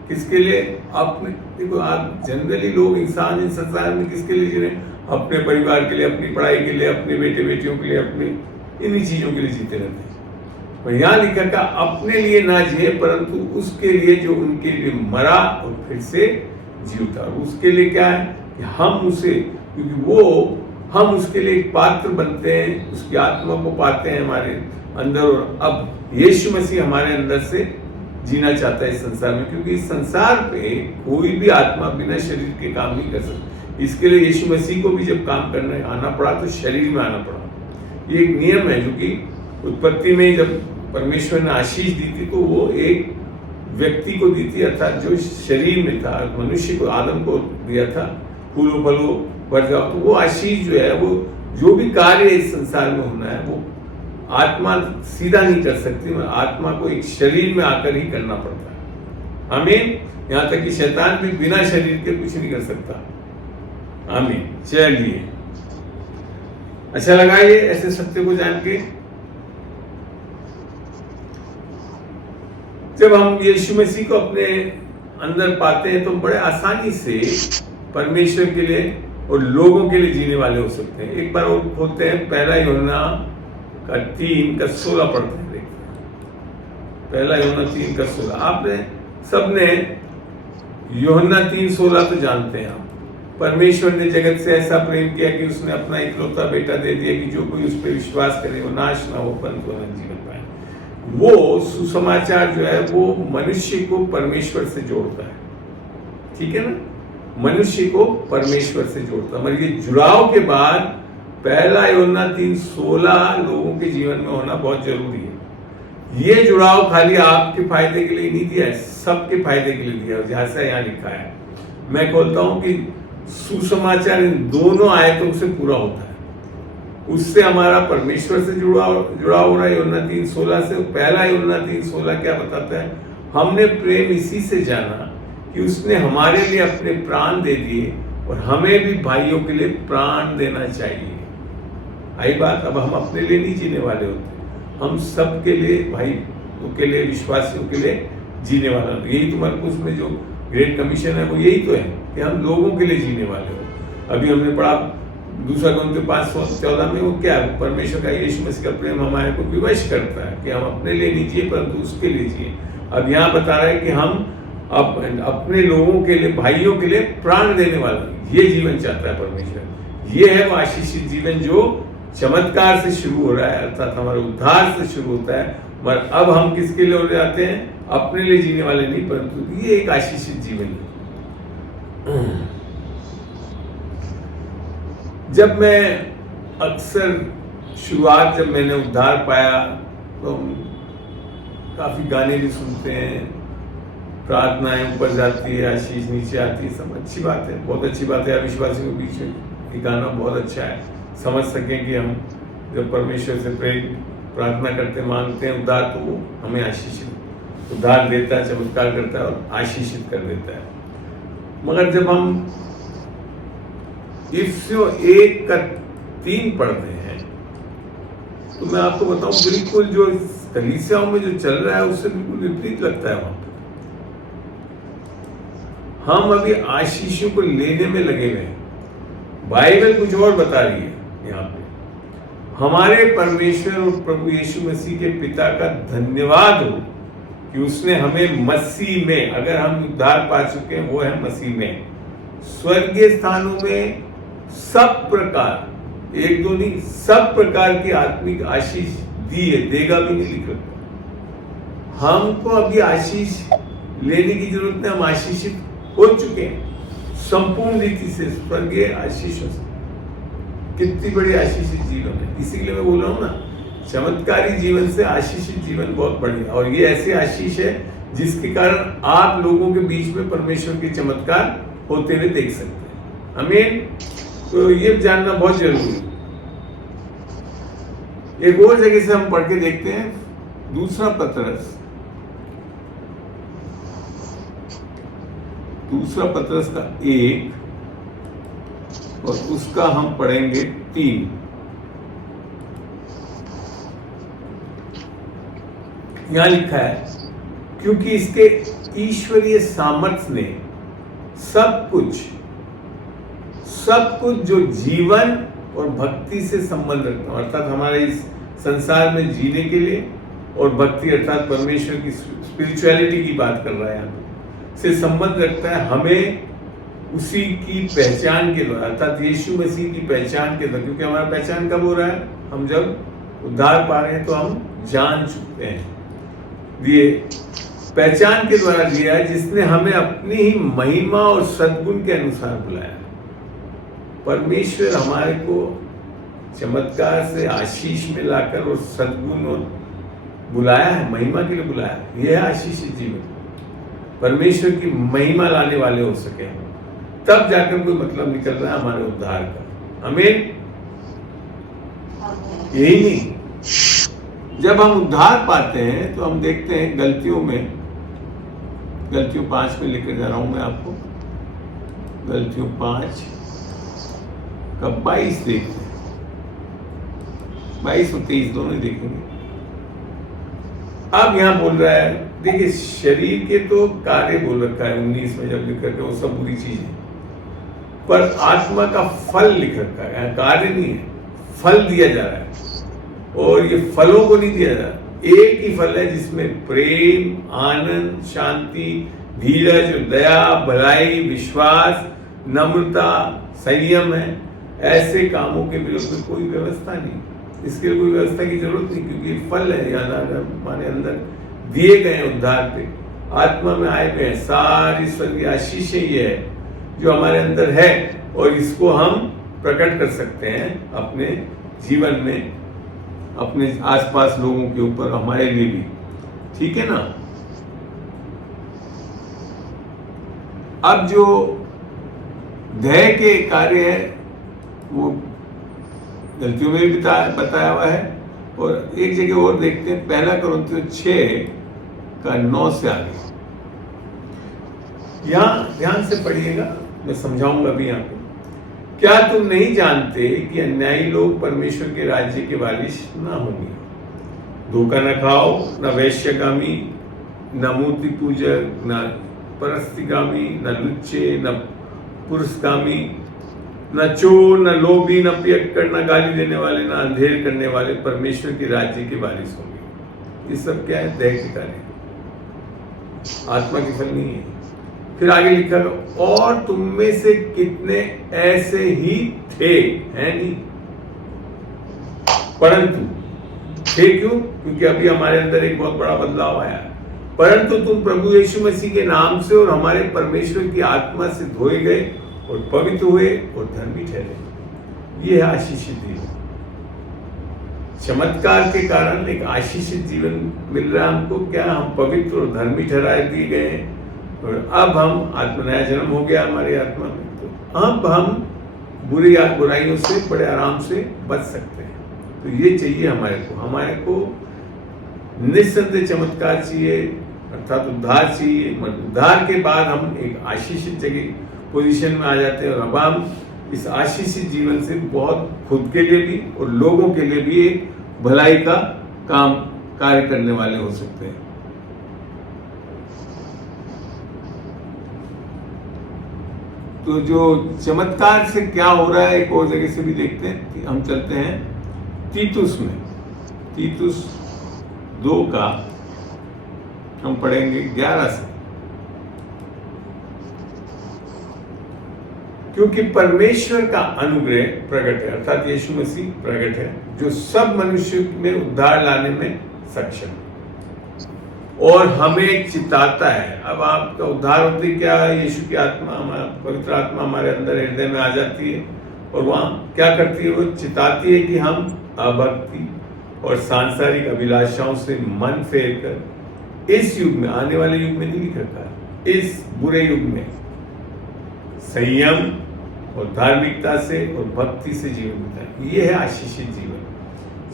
किसके लिए? अपने। देखो आप जनरली लोग, इंसान इस संसार में किसके लिए जी रहे हैं? अपने परिवार के लिए, अपनी पढ़ाई के लिए, अपने बेटे बेटियों के लिए, अपनी इन्हीं चीजों के लिए जीते रहते हैं। और यहाँ लिखा था अपने लिए ना जिए परंतु उसके लिए जो उनके लिए मरा और फिर से जी उठा। उसके लिए क्या है कि हम उसे, क्योंकि वो हम उसके लिए एक पात्र बनते हैं, उसकी आत्मा को पाते हैं हमारे अंदर। और अब यीशु मसीह हमारे अंदर से जीना चाहता है इस संसार में, क्योंकि इस संसार पे कोई भी आत्मा बिना शरीर के काम नहीं कर सकती। इसके लिए यीशु मसीह को भी जब काम करने आना पड़ा तो शरीर में आना पड़ा। ये एक नियम है जो कि उत्पत्ति में जब परमेश्वर ने आशीष दी थी तो वो एक व्यक्ति को दी थी, अर्थात जो शरीर में था, मनुष्य को, आदम को दिया था, फूलो फलो बढ़ जाओ। तो वो आशीष जो है, वो जो भी कार्य इस संसार में होना है वो आत्मा सीधा नहीं कर सकती, आत्मा को एक शरीर में आकर ही करना पड़ता है। आमीन। यहाँ तक कि शैतान भी बिना शरीर के कुछ नहीं कर सकता। आमीन। चलिए, अच्छा लगा ये ऐसे सत्य को जान के। जब हम यीशु मसीह को अपने अंदर पाते हैं तो बड़े आसानी से परमेश्वर के लिए और लोगों के लिए जीने वाले हो सकते हैं। एक बार वो खोलते हैं, पहला यूहन्ना 3:16 पढ़ते हैं। देखते हैं पहला यूहन्ना 3:16। आपने सबने यूहन्ना 3:16 तो जानते हैं आप। परमेश्वर ने जगत से ऐसा प्रेम किया कि उसने अपना इकलौता बेटा दे दिया कि जो कोई उस पर विश्वास करे वो नाश ना हो परंतु अनंत जीवन पाए। वो सुसमाचार जो है वो मनुष्य को परमेश्वर से जोड़ता है, ठीक है ना। मनुष्य को परमेश्वर से जोड़ता है। मगर ये जुड़ाव के बाद पहला यूहन्ना 3:16 लोगों के जीवन में होना बहुत जरूरी है। ये जुड़ाव खाली आपके फायदे के लिए नहीं दिया है, सबके फायदे के लिए दिया है। जैसा यहाँ लिखा है, मैं बोलता हूँ कि सुसमाचार इन दोनों आयतों से पूरा होता है। उससे हमारा परमेश्वर से जुड़ा हो रहा है यूहन्ना 3:16 से। पहला यूहन्ना 3:16 क्या बताता है? हमने प्रेम इसी से जाना कि उसने हमारे लिए अपने प्राण दे दिए और हमें भी भाइयों के लिए प्राण देना चाहिए। आई बात, अब हम अपने लिए नहीं जीने वाले होते, हम सब के लिए, भाइयों के लिए, विश्वासियों के लिए जीने वाला होते। यही तो मरकुस में जो ग्रेट कमीशन है वो यही तो है कि हम लोगों के लिए जीने वाले हो। अभी हमने पढ़ा 2 कुरिन्थियों 5:14 में, वो क्या है? परमेश्वर का यीशु मसीह का प्रेम हमारे को विवश करता है कि हम अपने लिए नहीं जिए परंतु उसके लिए जिए। अब यहाँ बता रहा है कि हम अपने लोगों के लिए, भाइयों के लिए प्राण देने वाले, ये जीवन चाहता है परमेश्वर। ये है वो आशीषित जीवन जो चमत्कार से शुरू हो रहा है, अर्थात हमारे उद्धार से शुरू होता है। मगर अब हम किसके लिए हो जाते हैं? अपने लिए जीने वाले नहीं, परंतु ये एक आशीषित जीवन है। जब मैं अक्सर शुरुआत, जब मैंने उद्धार पाया तो हम काफी गाने भी सुनते हैं, प्रार्थनाएं ऊपर जाती है, आशीष नीचे आती है, सब अच्छी बात है, बहुत अच्छी बात है। विश्वासियों के बीच में ये गाना बहुत अच्छा है, समझ सकें कि हम जब परमेश्वर से प्रार्थना करते, मांगते हैं उद्धार, तो वो हमें आशीषित उद्धार देता है, चमत्कार करता है और आशीषित कर देता है। मगर जब हम इफिसियों 1:3 पढ़ते हैं तो मैं आपको बताऊं, बिल्कुल जो कलीसियाओं में जो चल रहा है उससे बिल्कुल विपरीत लगता है। वहां हम अभी आशीषों को लेने में लगे हुए हैं, बाइबल कुछ और बता रही है। यहाँ पे हमारे परमेश्वर और प्रभु यीशु मसीह के पिता का धन्यवाद हो कि उसने हमें मसीह में, अगर हम उद्धार पा चुके हैं, वो है मसीह में, स्वर्गीय स्थानों में सब प्रकार, एक दो नहीं, सब प्रकार की आत्मिक आशीष दी है, देगा भी नहीं लिख रखा। हमको अभी आशीष लेने की जरूरत नहीं, हम आशीषित हो चुके हैं संपूर्ण रीति से, स्वर्गीय आशीषों से। कितनी बड़ी आशीषित जीवन है। इसीलिए मैं बोल रहा हूं ना, चमत्कारी जीवन से आशीषित जीवन बहुत बढ़िया। और ये ऐसी आशीष है जिसके कारण आप लोगों के बीच में परमेश्वर के चमत्कार होते हुए देख सकते हैं। आमीन। तो ये जानना बहुत जरूरी है। एक और जगह से हम पढ़ के देखते हैं, दूसरा पतरस का 1 और उसका हम पढ़ेंगे 3। यहां लिखा है, क्योंकि इसके ईश्वरीय सामर्थ्य ने सब कुछ जो जीवन और भक्ति से संबंध रखता है, अर्थात हमारे इस संसार में जीने के लिए, और भक्ति अर्थात परमेश्वर की स्पिरिचुअलिटी की बात कर रहा है यहाँ से संबंध रखता है, हमें उसी की पहचान के द्वारा, अर्थात यीशु मसीह की पहचान के द्वारा। क्योंकि हमारा पहचान कब हो रहा है? हम जब उद्धार पा रहे हैं तो हम जान चुके हैं। ये पहचान के द्वारा दिया है, जिसने हमें अपनी ही महिमा और सद्गुण के अनुसार बुलाया। परमेश्वर हमारे को चमत्कार से आशीष में लाकर और सद्गुण और बुलाया है, महिमा के लिए बुलाया है। यह है आशीषित जीवन, परमेश्वर की महिमा लाने वाले हो सके, तब जाकर कोई मतलब निकल रहा है हमारे उद्धार का। आमीन। यही नहीं, जब हम उद्धार पाते हैं तो हम देखते हैं गलतियों 5 में लेकर जा रहा हूं मैं आपको, गलतियों 5 का 22 देखते हैं, 22 और 23 दोनों ही देखेंगे। अब यहां बोल रहा है, देखिए शरीर के तो कार्य बोल रखा है 19 में, जब लिख रखा है वो सब बुरी चीज है, पर आत्मा का फल लिख रखा है, कार्य नहीं है, फल दिया जा रहा है। और ये फलों को नहीं दिया जा रहा, एक ही फल है जिसमें प्रेम, आनंद, शांति, धीरज, दया, भलाई, विश्वास, नम्रता, संयम है। ऐसे कामों के विरुद्ध में कोई व्यवस्था नहीं, इसके लिए कोई व्यवस्था की जरूरत नहीं, क्योंकि फल है हमारे अंदर दिए गए उद्धार पे, आत्मा में आए हुए हैं। सारी स्वर्गीय आशीषें ये है जो हमारे अंदर है, और इसको हम प्रकट कर सकते हैं अपने जीवन में, अपने आसपास लोगों के ऊपर, हमारे लिए भी। ठीक है ना। अब जो दया के कार्य है वो गलतियों में भी बताया हुआ है। और एक जगह और देखते हैं, पहला कुरिन्थियों 6:9 से आगे। यहां ध्यान से पढ़िएगा, मैं समझाऊंगा भी यहाँ पे। क्या तुम नहीं जानते कि अन्यायी लोग परमेश्वर के राज्य के वारिस ना होंगे? धोखा न खाओ, न वैश्यगामी, न मूर्ति पूजक, न परस्तिगामी, न लुच्चे, न पुरुषगामी, न चोर, न लोभी, न पियक्कड़, न गाली देने वाले, न अंधेर करने वाले परमेश्वर के राज्य के वारिस होंगे। ये सब क्या है? दया के कार्य, आत्मा के फल नहीं है। फिर आगे लिखा, और तुम में से कितने ऐसे ही थे, है नहीं, परंतु थे क्यों? क्योंकि अभी हमारे अंदर एक बहुत बड़ा बदलाव आया। परंतु तुम प्रभु यीशु मसीह के नाम से और हमारे परमेश्वर की आत्मा से धोए गए और पवित्र हुए और धर्मी ठहरे। ये है आशीषित जीवन। चमत्कार के कारण एक आशीषित जीवन मिल रहा है हमको। क्या? हम पवित्र और धर्मी ठहराए दिए गए हैं, और अब हम आत्मा, नया जन्म हो गया हमारी आत्मा में। तो अब हम बुराइयों से बड़े आराम से बच सकते हैं। तो ये चाहिए हमारे को निस्संदेह चमत्कार चाहिए, अर्थात उद्धार चाहिए। उद्धार के बाद हम एक आशीषित जगह पोजीशन में आ जाते हैं, और अब हम इस आशीषित जीवन से बहुत खुद के लिए भी और लोगों के लिए भी एक भलाई का कार्य करने वाले हो सकते हैं। तो जो चमत्कार से क्या हो रहा है, एक और जगह से भी देखते हैं। हम चलते हैं तीतुस में, तीतुस 2 का हम पढ़ेंगे 11 से। क्योंकि परमेश्वर का अनुग्रह प्रकट है, अर्थात यीशु मसीह प्रकट है, जो सब मनुष्य में उद्धार लाने में सक्षम है और हमें चिताता है। अब आपका उद्धार होती क्या है? यीशु की आत्मा, पवित्र आत्मा हमारे अंदर हृदय में आ जाती है, और वहां क्या करती है? वो चिताती है कि हम अभक्ति और सांसारिक अभिलाषाओं से मन फेर कर इस युग में, आने वाले युग में नहीं लिख रखा है, इस बुरे युग में संयम और धार्मिकता से और भक्ति से जीवन बिताएं। ये है आशीषित जीवन।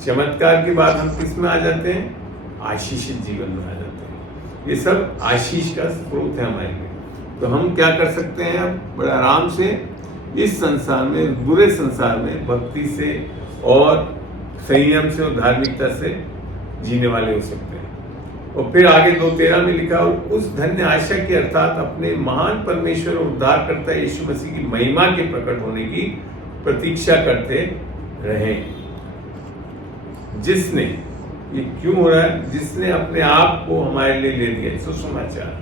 चमत्कार के बाद हम किस में आ जाते हैं? आशीषित जीवन में आ जाते हैं। ये सब आशीष का स्रोत है हमारे लिए। तो हम क्या कर सकते हैं? अब बड़े आराम से इस संसार में, बुरे संसार में, भक्ति से और संयम से और धार्मिकता से जीने वाले हो सकते हैं। और फिर आगे 2:13 में लिखा, और उस धन्य आशा की, अर्थात अपने महान परमेश्वर और उद्धारकर्ता यीशु मसीह की महिमा के प्रकट होने की प्रतीक्षा करते रहे, जिसने, ये क्यों हो रहा है? जिसने अपने आप को हमारे लिए ले दिया, सुसमाचार,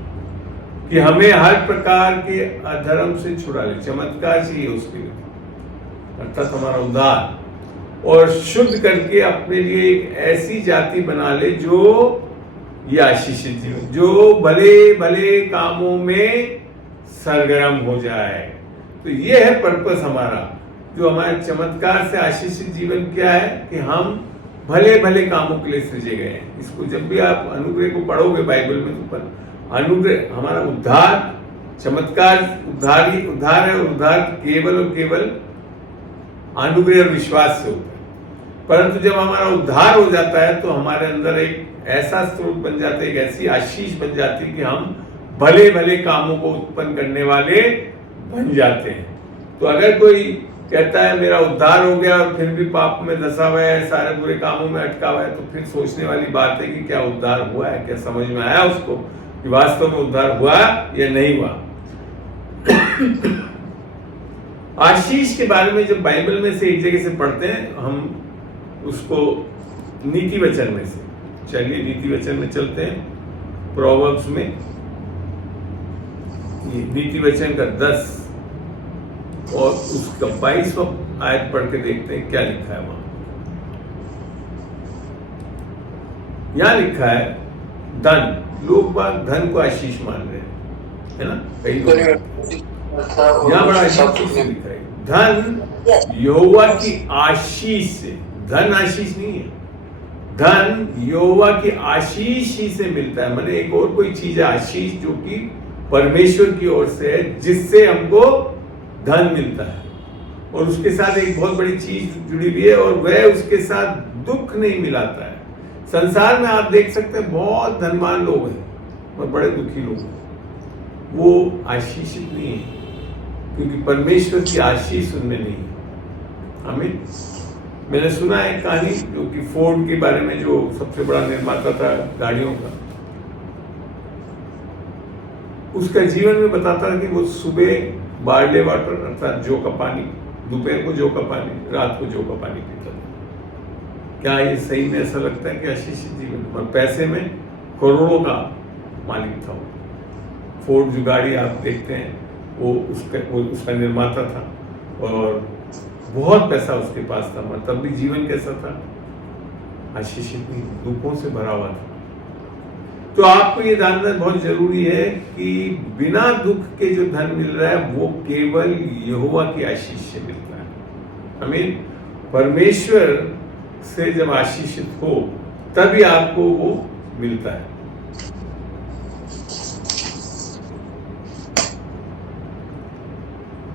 कि हमें हर प्रकार के अधर्म से छुड़ा ले। चमत्कार चाहिए उसके लिए, अर्थात हमारा उद्धार, और शुद्ध करके अपने लिए एक ऐसी जाति बना ले जो, ये आशीषित जीवन, जो भले भले कामों में सरगर्म हो जाए। तो ये है पर्पस हमारा, जो हमारे चमत्कार से आशीषित जीवन क्या है? कि हम भले भले कामों के लिए सृजे गए हैं। इसको जब भी आप अनुग्रह को पढ़ोगे बाइबल में, तो अनुग्रह, हमारा उद्धार, चमत्कार उद्धार ही उद्धार है, और उद्धार केवल और केवल अनुग्रह और विश्वास से होता है। परंतु जब हमारा उद्धार हो जाता है, तो हमारे अंदर एक ऐसा स्रोत बन जाता है, एक ऐसी आशीष बन जाती है कि हम भले भले कामों को उत्पन्न करने वाले बन जाते हैं। तो अगर कोई कहता है मेरा उद्धार हो गया और फिर भी पाप में धंसा हुआ है, सारे बुरे कामों में अटका हुआ है, तो फिर सोचने वाली बात है कि क्या उद्धार हुआ है? क्या समझ में आया उसको कि वास्तव में उद्धार हुआ या नहीं हुआ? आशीष के बारे में जब बाइबल में से एक जगह से पढ़ते हैं हम उसको, नीति वचन में से, चलिए नीति वचन में चलते हैं। प्रोवर्ब्स में नीति वचन का 10 और उसका 22वां आयत पढ़ के देखते हैं क्या लिखा है वहां। यहां लिखा है धन, लोग बाग धन को आशीष मान रहे हैं, है ना? कई यहाँ बड़ा अजीब चीज से लिखा है, धन यहोवा की आशीष से, धन आशीष नहीं है, धन यहोवा की आशीष ही से मिलता है। माने एक और कोई चीज है आशीष जो कि परमेश्वर की ओर से है, जिससे हमको धन मिलता है। और उसके साथ एक बहुत बड़ी चीज जुड़ी हुई है, और वह उसके साथ दुख नहीं मिलाता है। संसार में आप देख सकते हैं बहुत धनवान लोग हैं और बड़े दुखी लोग हैं, वो आशीषित नहीं है, क्योंकि परमेश्वर की आशीष उनमें नहीं है। आमीन। मैंने सुना है कहानी जो कि फोर्ड के बारे में, जो सबसे बड़ा निर्माता था गाड़ियों का, उसका जीवन में बताता था कि वो सुबह बार्ले वाटर अर्थात जौ का पानी, दोपहर को जौ का पानी, रात को जौ का पानी पीता था। क्या ये सही में ऐसा लगता है कि आशीषित जीवन? और पैसे में करोड़ों का मालिक था वो। फोर्ड जो गाड़ी आप देखते हैं वो उसका निर्माता था, और बहुत पैसा उसके पास था, मगर तब भी जीवन कैसा था? आशीषित नहीं, दुखों से भरा हुआ था। तो आपको ये जानना बहुत जरूरी है कि बिना दुख के जो धन मिल रहा है वो केवल यहोवा की आशीष से मिलता है। आमीन। परमेश्वर से जब आशीषित हो तभी आपको वो मिलता है।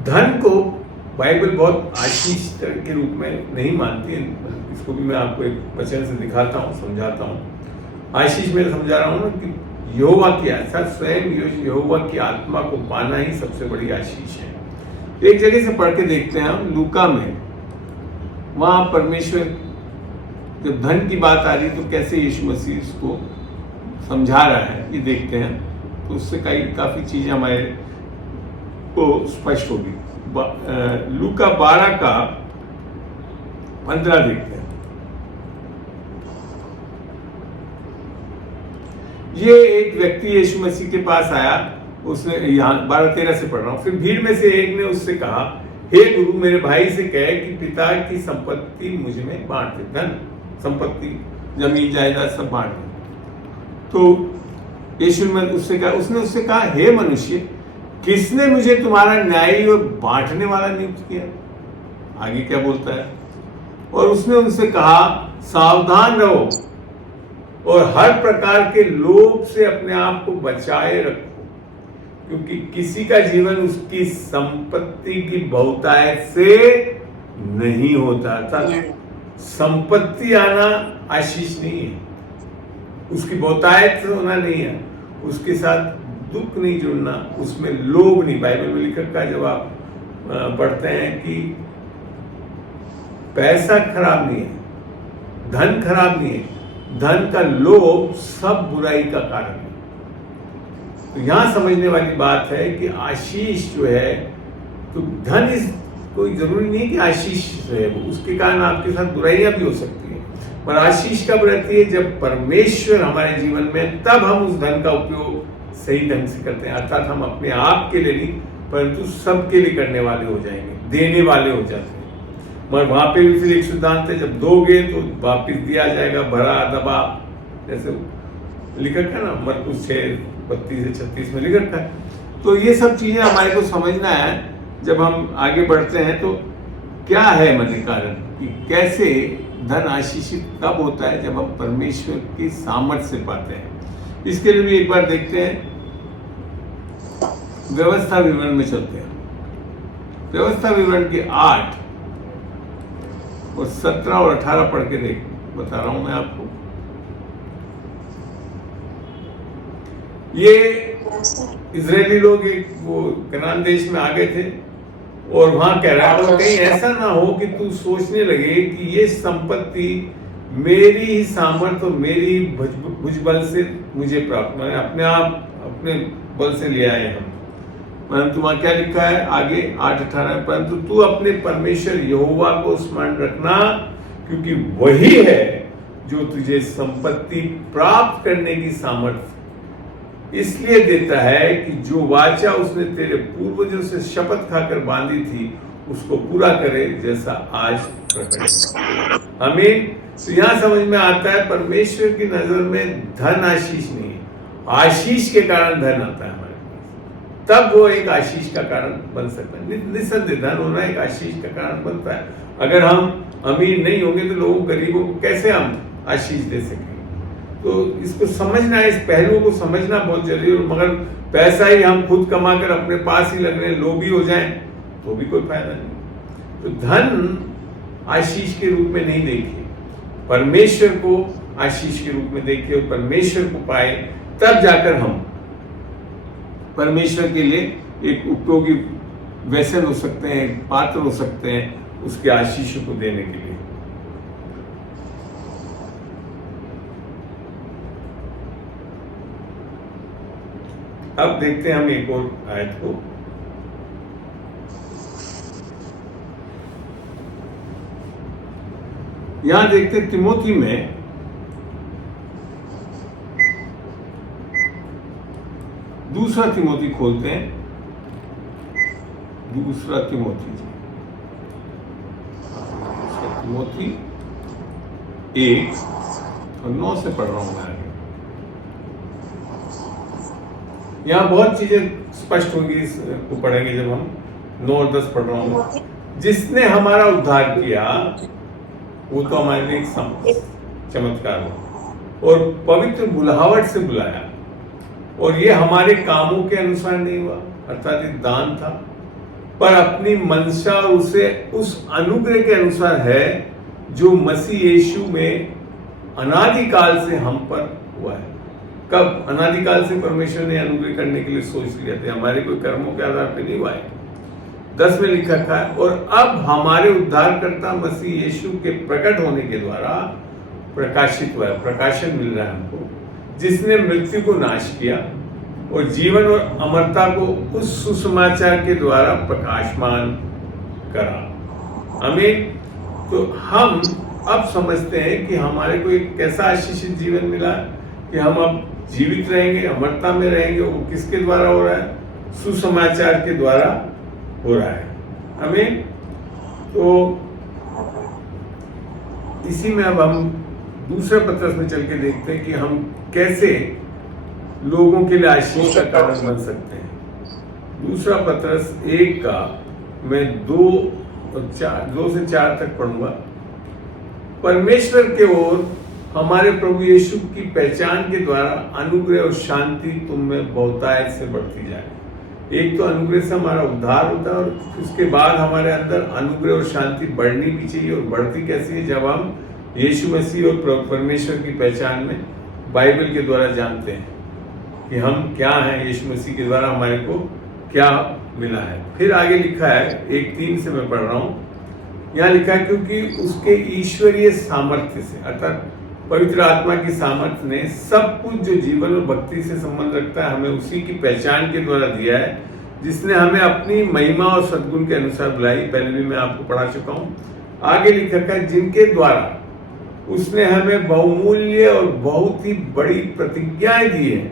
धन को बाइबल बहुत आशीष के रूप में नहीं मानती है। इसको भी मैं आपको एक वचन से दिखाता हूँ, समझाता हूँ। आशीष में समझा रहा हूँ ना कि यहोवा की अर्थात स्वयं यहोवा की आत्मा को पाना ही सबसे बड़ी आशीष है। एक जगह से पढ़ के देखते हैं हम, लूका में। वहां परमेश्वर जब धन की बात आ रही तो कैसे यीशु मसीह इसको समझा रहा है ये देखते हैं, तो उससे काफी चीजें हमारे को स्पष्ट होगी। लूका 12 का 15 देखते हैं। ये एक व्यक्ति यीशु मसीह के पास आया, उसने यहाँ 12-13 से पढ़ रहा हूँ। फिर भीड़ में से एक ने उससे कहा, हे गुरु, मेरे भाई से कहे कि पिता की संपत्ति मुझ में बांट दे, धन संपत्ति जमीन जायदाद सब बांट दे। तो यीशु ने उससे कहा, हे मनुष्य, किसने मुझे तुम्हारा न्यायी और बांटने वाला नियुक्त किया? आगे क्या बोलता है? और उसने उनसे कहा, सावधान रहो और हर प्रकार के लोभ से अपने आप को बचाए रखो, क्योंकि किसी का जीवन उसकी संपत्ति की बहुतायत से नहीं होता था। संपत्ति आना आशीष नहीं है, उसकी बहुतायत से होना नहीं है, उसके साथ दुख नहीं जुड़ना, उसमें लोभ नहीं। बाइबल में लिखा का जब आप पढ़ते हैं कि पैसा खराब नहीं है, धन खराब नहीं है, धन का लोभ सब बुराई का कारण है। तो यहां समझने वाली बात है कि आशीष जो है, तो धन इस कोई जरूरी नहीं कि आशीष है वो, उसके कारण आपके साथ बुराइयां भी हो सकती है। पर आशीष कब रहती है? जब परमेश्वर हमारे जीवन में, तब हम उस धन का उपयोग सही ढंग से करते हैं। अर्थात हम अपने आप के लिए नहीं, परंतु सबके लिए करने वाले हो जाएंगे, देने वाले हो जाते हैं। मगर वहां पे भी फिर एक सिद्धांत है, जब दोगे तो वापिस दिया जाएगा, भरा दबा, जैसे लिखा है ना मरकुस 6:32-36 में लिखा है। तो ये सब चीजें हमारे को समझना है जब हम आगे बढ़ते हैं। तो क्या है माने कारण कि कैसे धन आशीषित कब होता है? जब हम परमेश्वर की सामर्थ्य से पाते हैं। इसके लिए भी एक बार देखते हैं, व्यवस्था विवरण में चलते हैं। व्यवस्था विवरण के 8 और 17 और 18 पढ़ के बता रहा हूं मैं आपको। ये इजरायली लोग एक वो कनान देश में आ गए थे, और वहां कह रहा है, और कहीं ऐसा ना हो कि तू सोचने लगे कि ये संपत्ति मेरी ही सामर्थ्य और मेरी भुजबल से मुझे प्राप्त, मैंने अपने आप अपने बल से ले आए हम। परंतु वहां क्या लिखा है आगे 8:18, परंतु तू अपने परमेश्वर यहोवा को स्मरण रखना, क्योंकि वही है जो तुझे संपत्ति प्राप्त करने की सामर्थ्य इसलिए देता है कि जो वाचा उसने तेरे पूर्वजों से शपथ खाकर बांधी थी उसको पूरा करे, जैसा आज प्रकट। आमीन। तो यहां समझ में आता है परमेश्वर की नजर में धन आशीष नहीं है, आशीष के कारण धन आता है हमारे पास। तब वो एक आशीष का कारण बन सकता है। निस्संदेह धन होना एक आशीष का कारण बनता है। अगर हम अमीर नहीं होंगे तो लोगों गरीबों को कैसे हम आशीष दे सकेंगे? तो इसको समझना, इस पहलू को समझना बहुत जरूरी है। मगर पैसा ही हम खुद कमा कर अपने पास ही लगने लोभी हो जाएं तो भी कोई फायदा नहीं। तो धन आशीष के रूप में नहीं देखिए, परमेश्वर को आशीष के रूप में देखिए और परमेश्वर को पाए, तब जाकर हम परमेश्वर के लिए एक उपयोगी वैसल हो सकते हैं, पात्र हो सकते हैं उसके आशीषों को देने के लिए। अब देखते हैं हम एक और आयत को। यहां देखते तिमोथी में दूसरा तिमोथी खोलते हैं, दूसरा तिमोथी 1 और 9 से पढ़ रहा हूं मैं आगे। यहाँ बहुत चीजें स्पष्ट होंगी, इसको पढ़ेंगे जब हम 9 और 10 पढ़ रहा हूँ। जिसने हमारा उद्धार किया वो तो हमारे लिए एक चमत्कार हो और पवित्र बुलाहट से बुलाया, और ये हमारे कामों के अनुसार नहीं हुआ, अर्थात एक दान था, पर अपनी मंशा और उसे उस अनुग्रह के अनुसार है जो मसीह यीशु में अनादिकाल से हम पर हुआ है। कब? अनादिकाल से परमेश्वर ने अनुग्रह करने के लिए सोच लिया था, हमारे कोई कर्मों के आधार पर नहीं हुआ है। 10 में लिखा था, और अब हमारे उद्धारकर्ता मसीह यीशु के प्रकट होने के द्वारा प्रकाशित हुआ है, प्रकाशन मिल रहा है हमको, जिसने मृत्यु को नाश किया और जीवन और अमरता को उस सुसमाचार के द्वारा प्रकाशमान करा। आमीन। तो हम अब समझते हैं कि हमारे को एक कैसा आशीषित जीवन मिला कि हम अब जीवित रहेंगे, अमरता में रहेंगे। वो किसके द्वारा हो रहा है? सुसमाचार के द्वारा हो रहा है। आमीन। तो इसी में अब हम दूसरे पत्रस में चल के देखते हैं कि हम कैसे लोगों के लिए आशीष का कारण बन सकते हैं। दूसरा पत्रस 1 का मैं 2 से 4 तक पढ़ूंगा। परमेश्वर के ओर हमारे प्रभु यीशु की पहचान के द्वारा अनुग्रह और शांति तुम में बहुतायत से बढ़ती जाए। एक तो अनुग्रह से हमारा उद्धार होता है और उसके बाद हमारे अंदर अनुग्रह और शांति बढ़नी भी चाहिए। और बढ़ती कैसी है? जब हम यीशु मसीह और परमेश्वर की पहचान में बाइबल के द्वारा जानते हैं कि हम क्या हैं, यीशु मसीह के द्वारा हमारे को क्या मिला है। फिर आगे लिखा है 1:3 से मैं पढ़ रहा हूँ। यहाँ लिखा है, क्योंकि उसके ईश्वरीय सामर्थ्य से, अर्थात पवित्र आत्मा की सामर्थ्य ने सब कुछ जो जीवन और भक्ति से संबंध रखता है हमें उसी की पहचान के द्वारा दिया है, जिसने हमें अपनी महिमा और सद्गुण के अनुसार बुलाई। पहले भी मैं आपको पढ़ा चुका हूँ। आगे लिखा है, जिनके द्वारा उसने हमें बहुमूल्य और बहुत ही बड़ी प्रतिज्ञाएं दी है,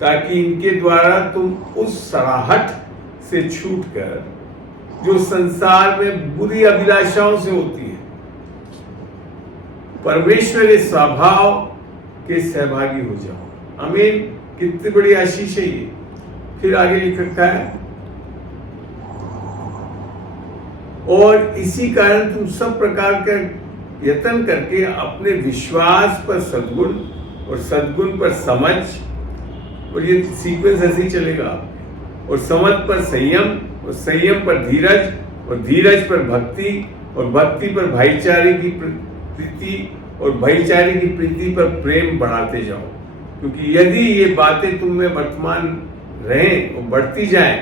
ताकि इनके द्वारा तुम उस सराहट से छूटकर जो संसार में बुरी अभिलाषाओं से होती है, परमेश्वर के स्वभाव के सहभागी हो जाओ। आमीन। कितनी बड़ी आशीष है ये। फिर आगे लिख रखा है, और इसी कारण तुम सब प्रकार का यत्न करके अपने विश्वास पर सद्गुण और सद्गुण पर समझ, और ये सीक्वेंस ऐसे ही चलेगा, और समझ पर संयम और संयम पर धीरज और धीरज पर भक्ति और भक्ति पर भाईचारे की प्रीति और भाईचारे की प्रीति पर प्रेम बढ़ाते जाओ। क्योंकि यदि ये बातें तुम में वर्तमान रहें और बढ़ती जाएं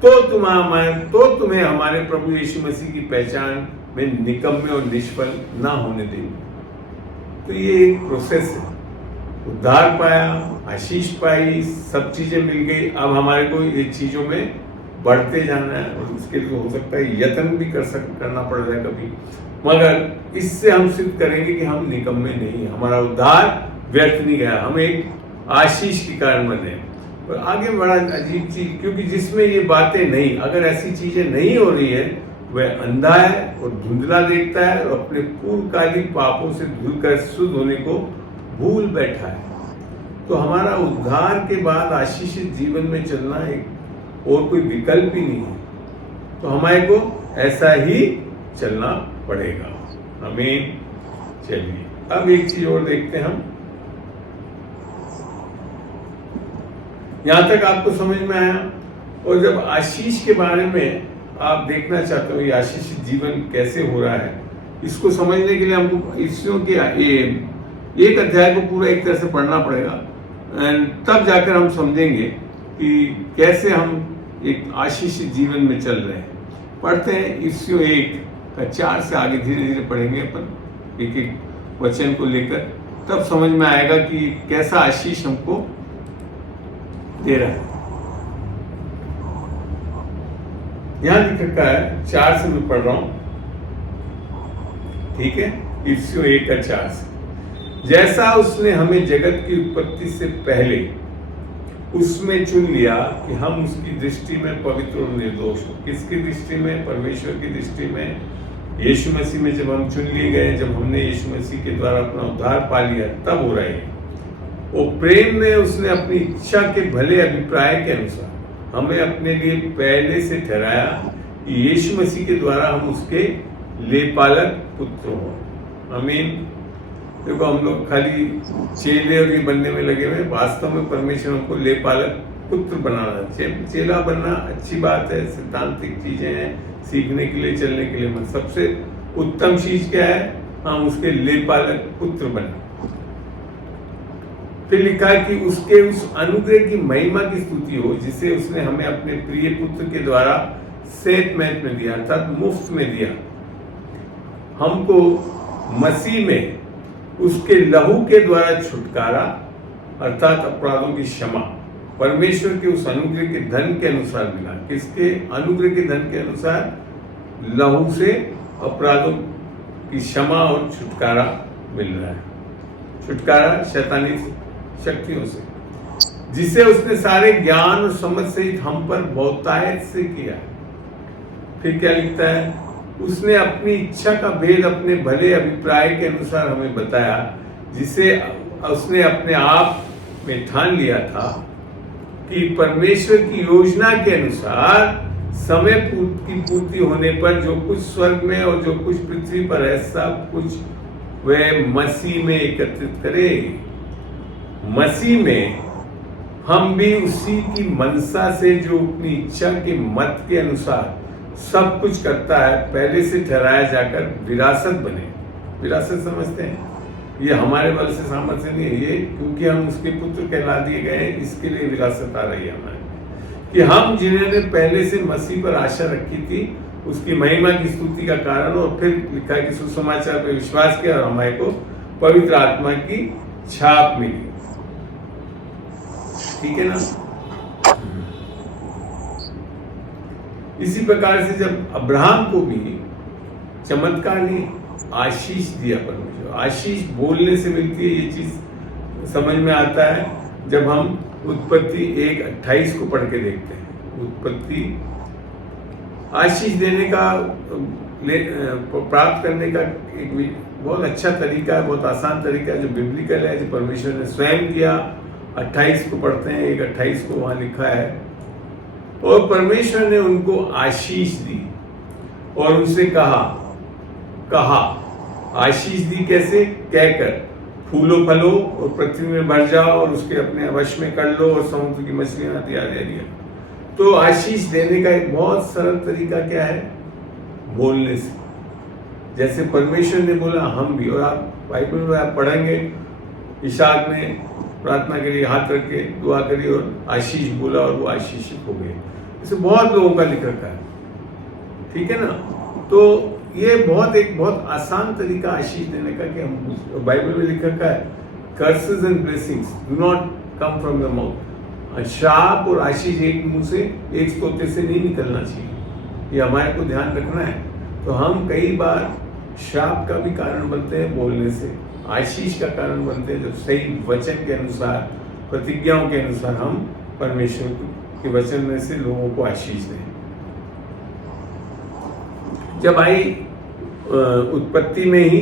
तो तुम्हें हमारे प्रभु यीशु मसीह की पहचान में निकम्मे और निष्फल ना होने देंगे। तो ये एक प्रोसेस है। उद्धार पाया, आशीष पाई, सब चीजें मिल गई। अब हमारे को ये चीजों में बढ़ते जाना है, और उसके लिए हो सकता है यत्न भी करना पड़ जाए कभी, मगर इससे हम सिद्ध करेंगे कि हम निकम्मे नहीं, हमारा उद्धार व्यर्थ नहीं गया, हम एक आशीष के कारण बने। और आगे बड़ा अजीब चीज, क्योंकि जिसमें ये बातें नहीं, अगर ऐसी चीजें नहीं हो रही है, वह अंधा है और धुंधला देखता है और अपने पूर्वकालिक पापों से धुलकर शुद्ध होने को भूल बैठा है। तो हमारा उद्धार के बाद आशीषित जीवन में चलना एक और कोई विकल्प ही नहीं है, तो हमारे को ऐसा ही चलना पड़ेगा। आमीन। चलिए अब एक चीज और देखते हैं हम। यहां तक आपको समझ में आया। और जब आशीष के बारे में आप देखना चाहते हो, ये आशीषित जीवन कैसे हो रहा है, इसको समझने के लिए हमको ईश्वरों के एक अध्याय को पूरा एक तरह से पढ़ना पड़ेगा, तब जाकर हम समझेंगे कि कैसे हम एक आशीषित जीवन में चल रहे हैं। पढ़ते हैं ईस्यु 1:4 से आगे धीरे धीरे पढ़ेंगे अपन एक एक वचन को लेकर, तब समझ में आएगा कि कैसा आशीष हमको दे रहा है। यहां लिख रखा है, 4 से मैं पढ़ रहा हूं, ठीक है। ईस्यु 1:4 से, जैसा उसने हमें जगत की उत्पत्ति से पहले उसमें चुन लिया कि हम उसकी दृष्टि में पवित्र और निर्दोष हो। किसकी दृष्टि में? परमेश्वर की दृष्टि में। यीशु मसीह में जब हम चुन लिए गए, जब हमने यीशु मसीह के द्वारा अपना उद्धार पा लिया, तब हो रहा है। वो प्रेम में उसने अपनी इच्छा के भले अभिप्राय के अनुसार हमें अपने लिए पहले से ठहराया कि यीशु मसीह के द्वारा हम उसके लेपालक पुत्र हो। आमीन। देखो, हम लोग खाली चेले और ये बनने में लगे हुए, वास्तव में परमेश्वर हमको लेपालक पुत्र बनाना। चेला बनना अच्छी बात है, सिद्धांतिक चीजें हैं, सीखने के लिए, चलने के लिए। सबसे उत्तम चीज क्या है? हम उसके लेपालक पुत्र बने। फिर लिखा है कि उसके उस अनुग्रह की महिमा की स्तुति हो जिसे उसने हमें अपने प्रिय पुत्र के द्वारा सेतमेत में दिया, अर्थात मुफ्त में दिया। हमको मसीह में उसके लहू के द्वारा छुटकारा, अर्थात अपराधों की क्षमा, परमेश्वर के उस अनुग्रह के धन के अनुसार मिला। किसके अनुग्रह के धन के अनुसार? लहू से अपराधों की क्षमा और छुटकारा मिल रहा है। छुटकारा शैतानी शक्तियों से, जिसे उसने सारे ज्ञान और समझ सहित हम पर बहुतायत से किया। फिर क्या लिखता है? उसने अपनी इच्छा का भेद अपने भले अभिप्राय के अनुसार हमें बताया, जिसे उसने अपने आप में ठान लिया था कि परमेश्वर की योजना के अनुसार समय की पूर्ति होने पर जो कुछ स्वर्ग में और जो कुछ पृथ्वी पर है, सब कुछ वह मसीह में एकत्रित करे। मसीह में हम भी उसी की मनसा से, जो अपनी इच्छा के मत के अनुसार सब कुछ करता है, पहले से ठहराया जाकर विरासत बने। विरासत समझते हैं? ये हमारे बल से सामर्थ्य नहीं है, ये क्योंकि हम उसके पुत्र कहला दिए गए हैं, इसके लिए विरासत आ रही है हमारे, कि हम जिन्होंने पहले से मसीह पर आशा रखी थी, उसकी महिमा की स्तुति का कारण। और फिर लिखा है कि सुसमाचार पर विश्वास किया और हमारे को पवित्र आत्मा की छाप मिली। ठीक है ना? इसी प्रकार से जब अब्राहम को भी चमत्कार नहीं, आशीष दिया परमेश्वर। आशीष बोलने से मिलती है, ये चीज समझ में आता है जब हम उत्पत्ति 1:28 को पढ़ के देखते हैं। उत्पत्ति आशीष देने का, प्राप्त करने का एक बहुत अच्छा तरीका है, बहुत आसान तरीका है, जो बिब्लिकल है, जो परमेश्वर ने स्वयं किया। 28 को पढ़ते हैं, 1:28 को वहां लिखा है, और परमेश्वर ने उनको आशीष दी और उनसे कहा आशीष दी कैसे? कहकर, फूलो फलो और पृथ्वी में भर जाओ और उसके अपने वश में कर लो और समुद्र की मछलियां दिया। तो आशीष देने का एक बहुत सरल तरीका क्या है? बोलने से। जैसे परमेश्वर ने बोला, हम भी। और आप बाइबल में आप पढ़ेंगे, इसहाक ने प्रार्थना के लिए हाथ रख के दुआ करी और आशीष बोला और वो आशीषित हो गए। इसे बहुत लोगों का लिख रखा है, ठीक है ना? तो ये बहुत आसान तरीका आशीष देने का, कि हम बाइबल में लिख रखा है, curses and blessings do not come from your mouth. शाप और आशीष एक मुंह से, एक स्तोत्र से नहीं निकलना चाहिए, ये हमारे को ध्यान रखना है। तो हम कई बार शाप का भी कारण बनते हैं बोलने से, आशीष का कारण बनते हैं जब सही वचन के अनुसार, प्रतिज्ञाओं के अनुसार हम परमेश्वर के वचन में से लोगों को आशीष दें। जब आई उत्पत्ति में ही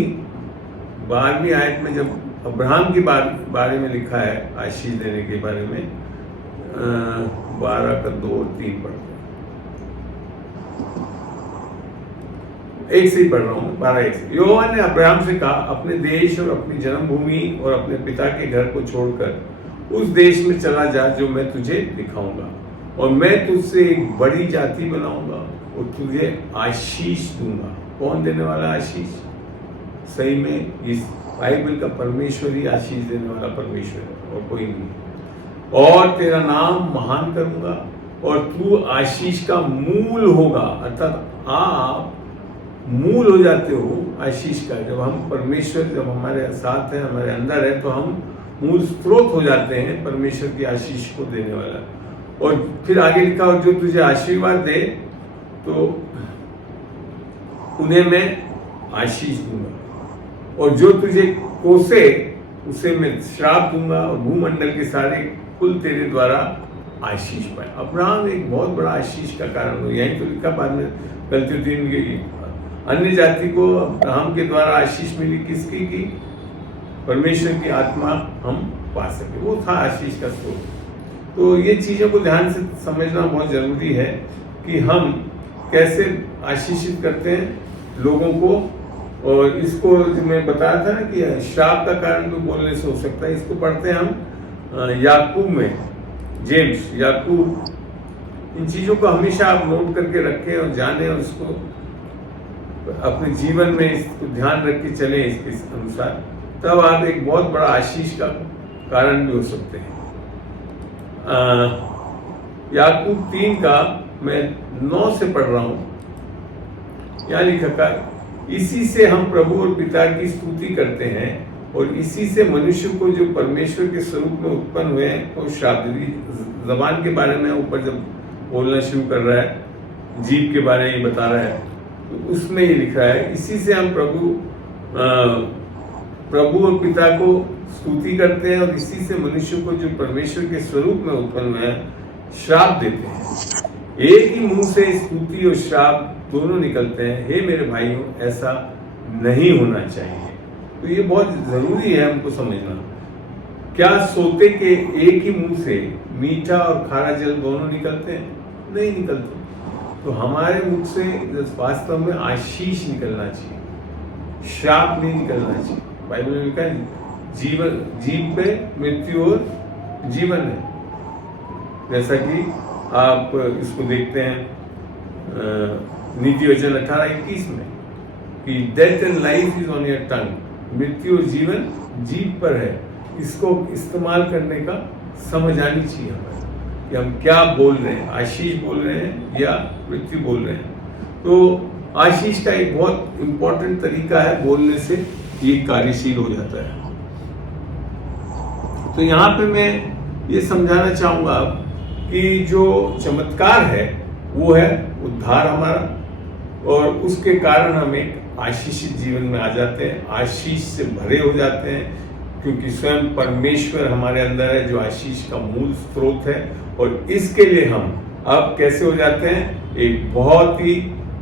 12वीं आयत में, जब अब्राहम के बारे में लिखा है आशीष देने के बारे में, 12 का 2 और 3 पढ़ते हैं। एक से ही पढ़ रहा हूँ, 12 एक से। यहोवा ने अब्राहम से कहा, अपने देश और अपनी जन्मभूमि और अपने पिता के घर को छोड़कर उस देश में चला जा जो मैं तुझे दिखाऊंगा, और मैं तुझसे एक बड़ी जाति बनाऊंगा और तुझे आशीष दूंगा। कौन देने वाला आशीष? सही में इस बाइबल का परमेश्वर ही आशीष देने वाला परमेश्वर है और कोई नहीं। और तेरा नाम महान करूंगा और तू आशीष का मूल होगा। अर्थात आप मूल हो जाते हो आशीष का। जब हम परमेश्वर जब हमारे साथ है, हमारे अंदर है, तो हम मूल स्रोत हो जाते हैं परमेश्वर की आशीष को देने वाला। और फिर आगे लिखा, और जो तुझे आशीर्वाद दे तो उन्हें मैं आशीष दूंगा, और जो तुझे कोसे उसे मैं श्राप दूंगा, और भूमंडल के सारे कुल तेरे द्वारा आशीष पाए। अब्राहम एक बहुत बड़ा आशीष का कारण हो। यहीं तो लिखा, बाद में गलती दिन की अन्य जाति को अब्राहम के द्वारा आशीष मिली। किसकी? की परमेश्वर की आत्मा हम पा सके, वो था आशीष का स्रोत। तो ये चीज़ों को ध्यान से समझना बहुत जरूरी है कि हम कैसे आशीषित करते हैं लोगों को। और इसको जो मैं बताया था ना कि श्राप का कारण तो बोलने से हो सकता है, इसको पढ़ते हैं हम याकूब में, जेम्स याकूब। इन चीज़ों को हमेशा आप नोट करके रखें और जानें और इसको अपने जीवन में इसको ध्यान रख के चलें इसके अनुसार, तब आप एक बहुत बड़ा आशीष का कारण भी हो सकते हैं। याकूब 3 का मैं 9 से पढ़ रहा हूं। यहाँ लिखा था, इसी से हम प्रभु और पिता की स्तुति करते हैं और इसी से मनुष्य को जो परमेश्वर के स्वरूप में उत्पन्न हुए हैं को श्राप दी। जबान के बारे में ऊपर जब बोलना शुरू कर रहा है, जीभ के बारे में बता रहा है, तो उसमें ये लिखा है, इसी से हम प्रभु और पिता को स्तुति करते हैं और इसी से मनुष्य को जो परमेश्वर के स्वरूप में उत्पन्न हुए हैं श्राप देते हैं। एक ही मुंह से स्तुति और श्राप दोनों निकलते हैं। हे मेरे भाइयों, ऐसा नहीं होना चाहिए। तो ये बहुत जरूरी है हमको समझना। क्या सोते के एक ही मुंह से मीठा और खारा जल दोनों निकलते हैं? नहीं निकलते। तो हमारे मुख से वास्तव में आशीष निकलना चाहिए, श्राप नहीं निकलना चाहिए। बाइबल में लिखा है, जीवन जीव पे मृत्यु और जीवन है। जैसा कि आप इसको देखते हैं नीति वचन 18:21 में कि death and life is on your tongue. मृत्यु और जीवन जीभ पर है। इसको इस्तेमाल करने का समझ आनी चाहिए हमें कि हम क्या बोल रहे हैं, आशीष बोल रहे हैं या मृत्यु बोल रहे हैं। तो आशीष का एक बहुत इंपॉर्टेंट तरीका है, बोलने से ये कार्यशील हो जाता है। तो यहाँ पे मैं ये समझाना चाहूँगा कि जो चमत्कार है वो है उद्धार हमारा, और उसके कारण हम एक आशीषित जीवन में आ जाते हैं, आशीष से भरे हो जाते हैं, क्योंकि स्वयं परमेश्वर हमारे अंदर है जो आशीष का मूल स्रोत है। और इसके लिए हम अब कैसे हो जाते हैं? एक बहुत ही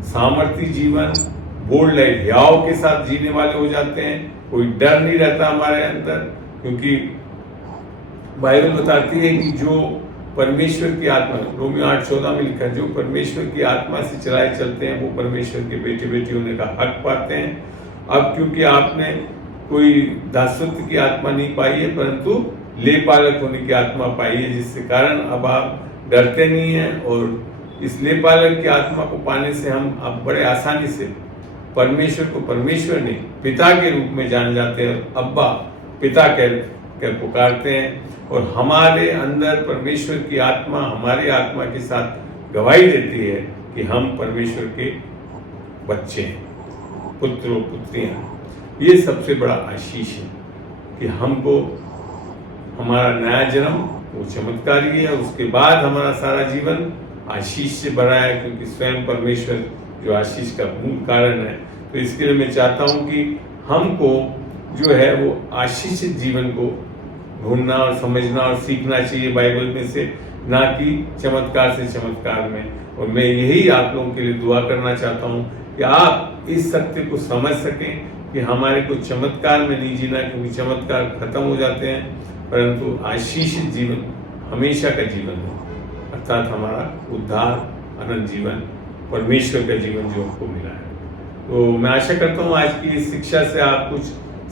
सामर्थी जीवन, बोल्ड लाइफ, हयाव के साथ जीने वाले हो जाते हैं। कोई डर नहीं रहता हमारे अंदर, क्योंकि बाइबल बताती है कि जो परमेश्वर की आत्मा, रोमियो 8:14 में लिखा है, जो परमेश्वर की आत्मा से चलाए चलते हैं वो परमेश्वर के बेटे बेटी होने का हक पाते हैं। अब क्योंकि आपने कोई दासत्व की आत्मा नहीं पाई है, परंतु लेपालक होने की आत्मा पाई है, जिसके कारण अब आप डरते नहीं हैं। और इस लेपालक की आत्मा को पाने से हम अब बड़े आसानी से परमेश्वर को परमेश्वर नहीं पिता के रूप में जान जाते हैं, अब्बा पिता कह पुकारते हैं। और हमारे अंदर परमेश्वर की आत्मा हमारे आत्मा के साथ गवाही देती है कि हम परमेश्वर के बच्चे हैं, पुत्र और पुत्रियां। ये सबसे बड़ा आशीष है कि हमको हमारा नया जन्म वो चमत्कारी है, उसके बाद हमारा सारा जीवन आशीष से भरा है, क्योंकि स्वयं परमेश्वर जो आशीष का मूल कारण है। तो इसके लिए मैं चाहता हूं कि हमको जो है वो आशीषित जीवन को ढूंढना और समझना और सीखना चाहिए बाइबल में से, ना कि चमत्कार से चमत्कार में। और मैं यही आप लोगों के लिए दुआ करना चाहता हूं कि आप इस सत्य को समझ सकें कि हमारे को चमत्कार में नहीं जीना, क्योंकि चमत्कार खत्म हो जाते हैं, परंतु आशीषित जीवन हमेशा का जीवन हो, अर्थात हमारा उद्धार, अनंत जीवन, परमेश्वर का जीवन जो हमको मिला है। तो मैं आशा करता हूँ आज की इस शिक्षा से आप कुछ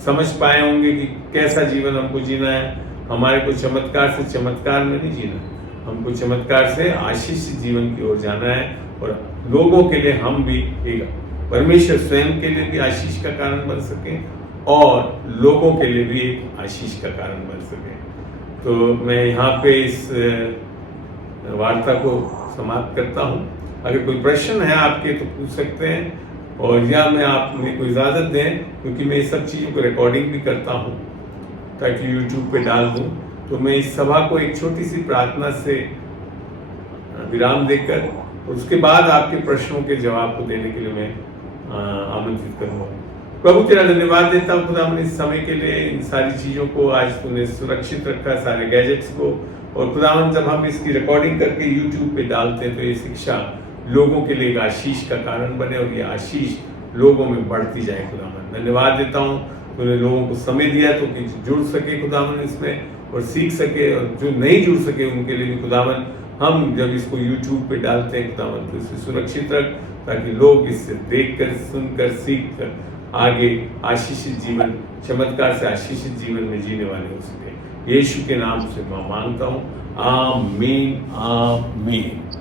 समझ पाए होंगे कि कैसा जीवन हमको जीना है। हमारे को चमत्कार से चमत्कार में नहीं जीना, हमको चमत्कार से आशीषित जीवन की ओर जाना है, और लोगों के लिए हम भी एक परमेश्वर स्वयं के लिए भी आशीष का कारण बन सकें और लोगों के लिए भी एक आशीष का कारण बन सकें। तो मैं यहाँ पे इस वार्ता को समाप्त करता हूँ। अगर कोई प्रश्न है आपके तो पूछ सकते हैं, और या मैं आप मेरे को इजाज़त दें, क्योंकि मैं इस सब चीज़ों को रिकॉर्डिंग भी करता हूँ ताकि यूट्यूब पे डाल दूँ। तो मैं इस सभा को एक छोटी सी प्रार्थना से विराम देकर उसके बाद आपके प्रश्नों के जवाब को देने के लिए मैं आमंत्रित करूँगा। प्रभु तेरा धन्यवाद देता हूँ खुदा, इस समय के लिए, इन सारी चीज़ों को आज तूने सुरक्षित रखा, सारे गैजेट्स को। और खुदावन जब हम इसकी रिकॉर्डिंग करके यूट्यूब पे डालते हैं तो ये शिक्षा लोगों के लिए एक आशीष का कारण बने और ये आशीष लोगों में बढ़ती जाए। खुदावन धन्यवाद देता हूँ, तूने लोगों को समय दिया तो कि जुड़ सके खुदावन इसमें और सीख सके, और जो नहीं जुड़ सके उनके लिए भी खुदावन हम जब इसको यूट्यूब पे डालते हैं खुदावन तो इसे सुरक्षित रख, ताकि लोग इससे देखकर, सुनकर, सीख कर आगे आशीषित जीवन, चमत्कार से आशीषित जीवन में जीने वाले हो सके। यीशु के नाम से मैं मांगता हूँ, आमीन आमीन।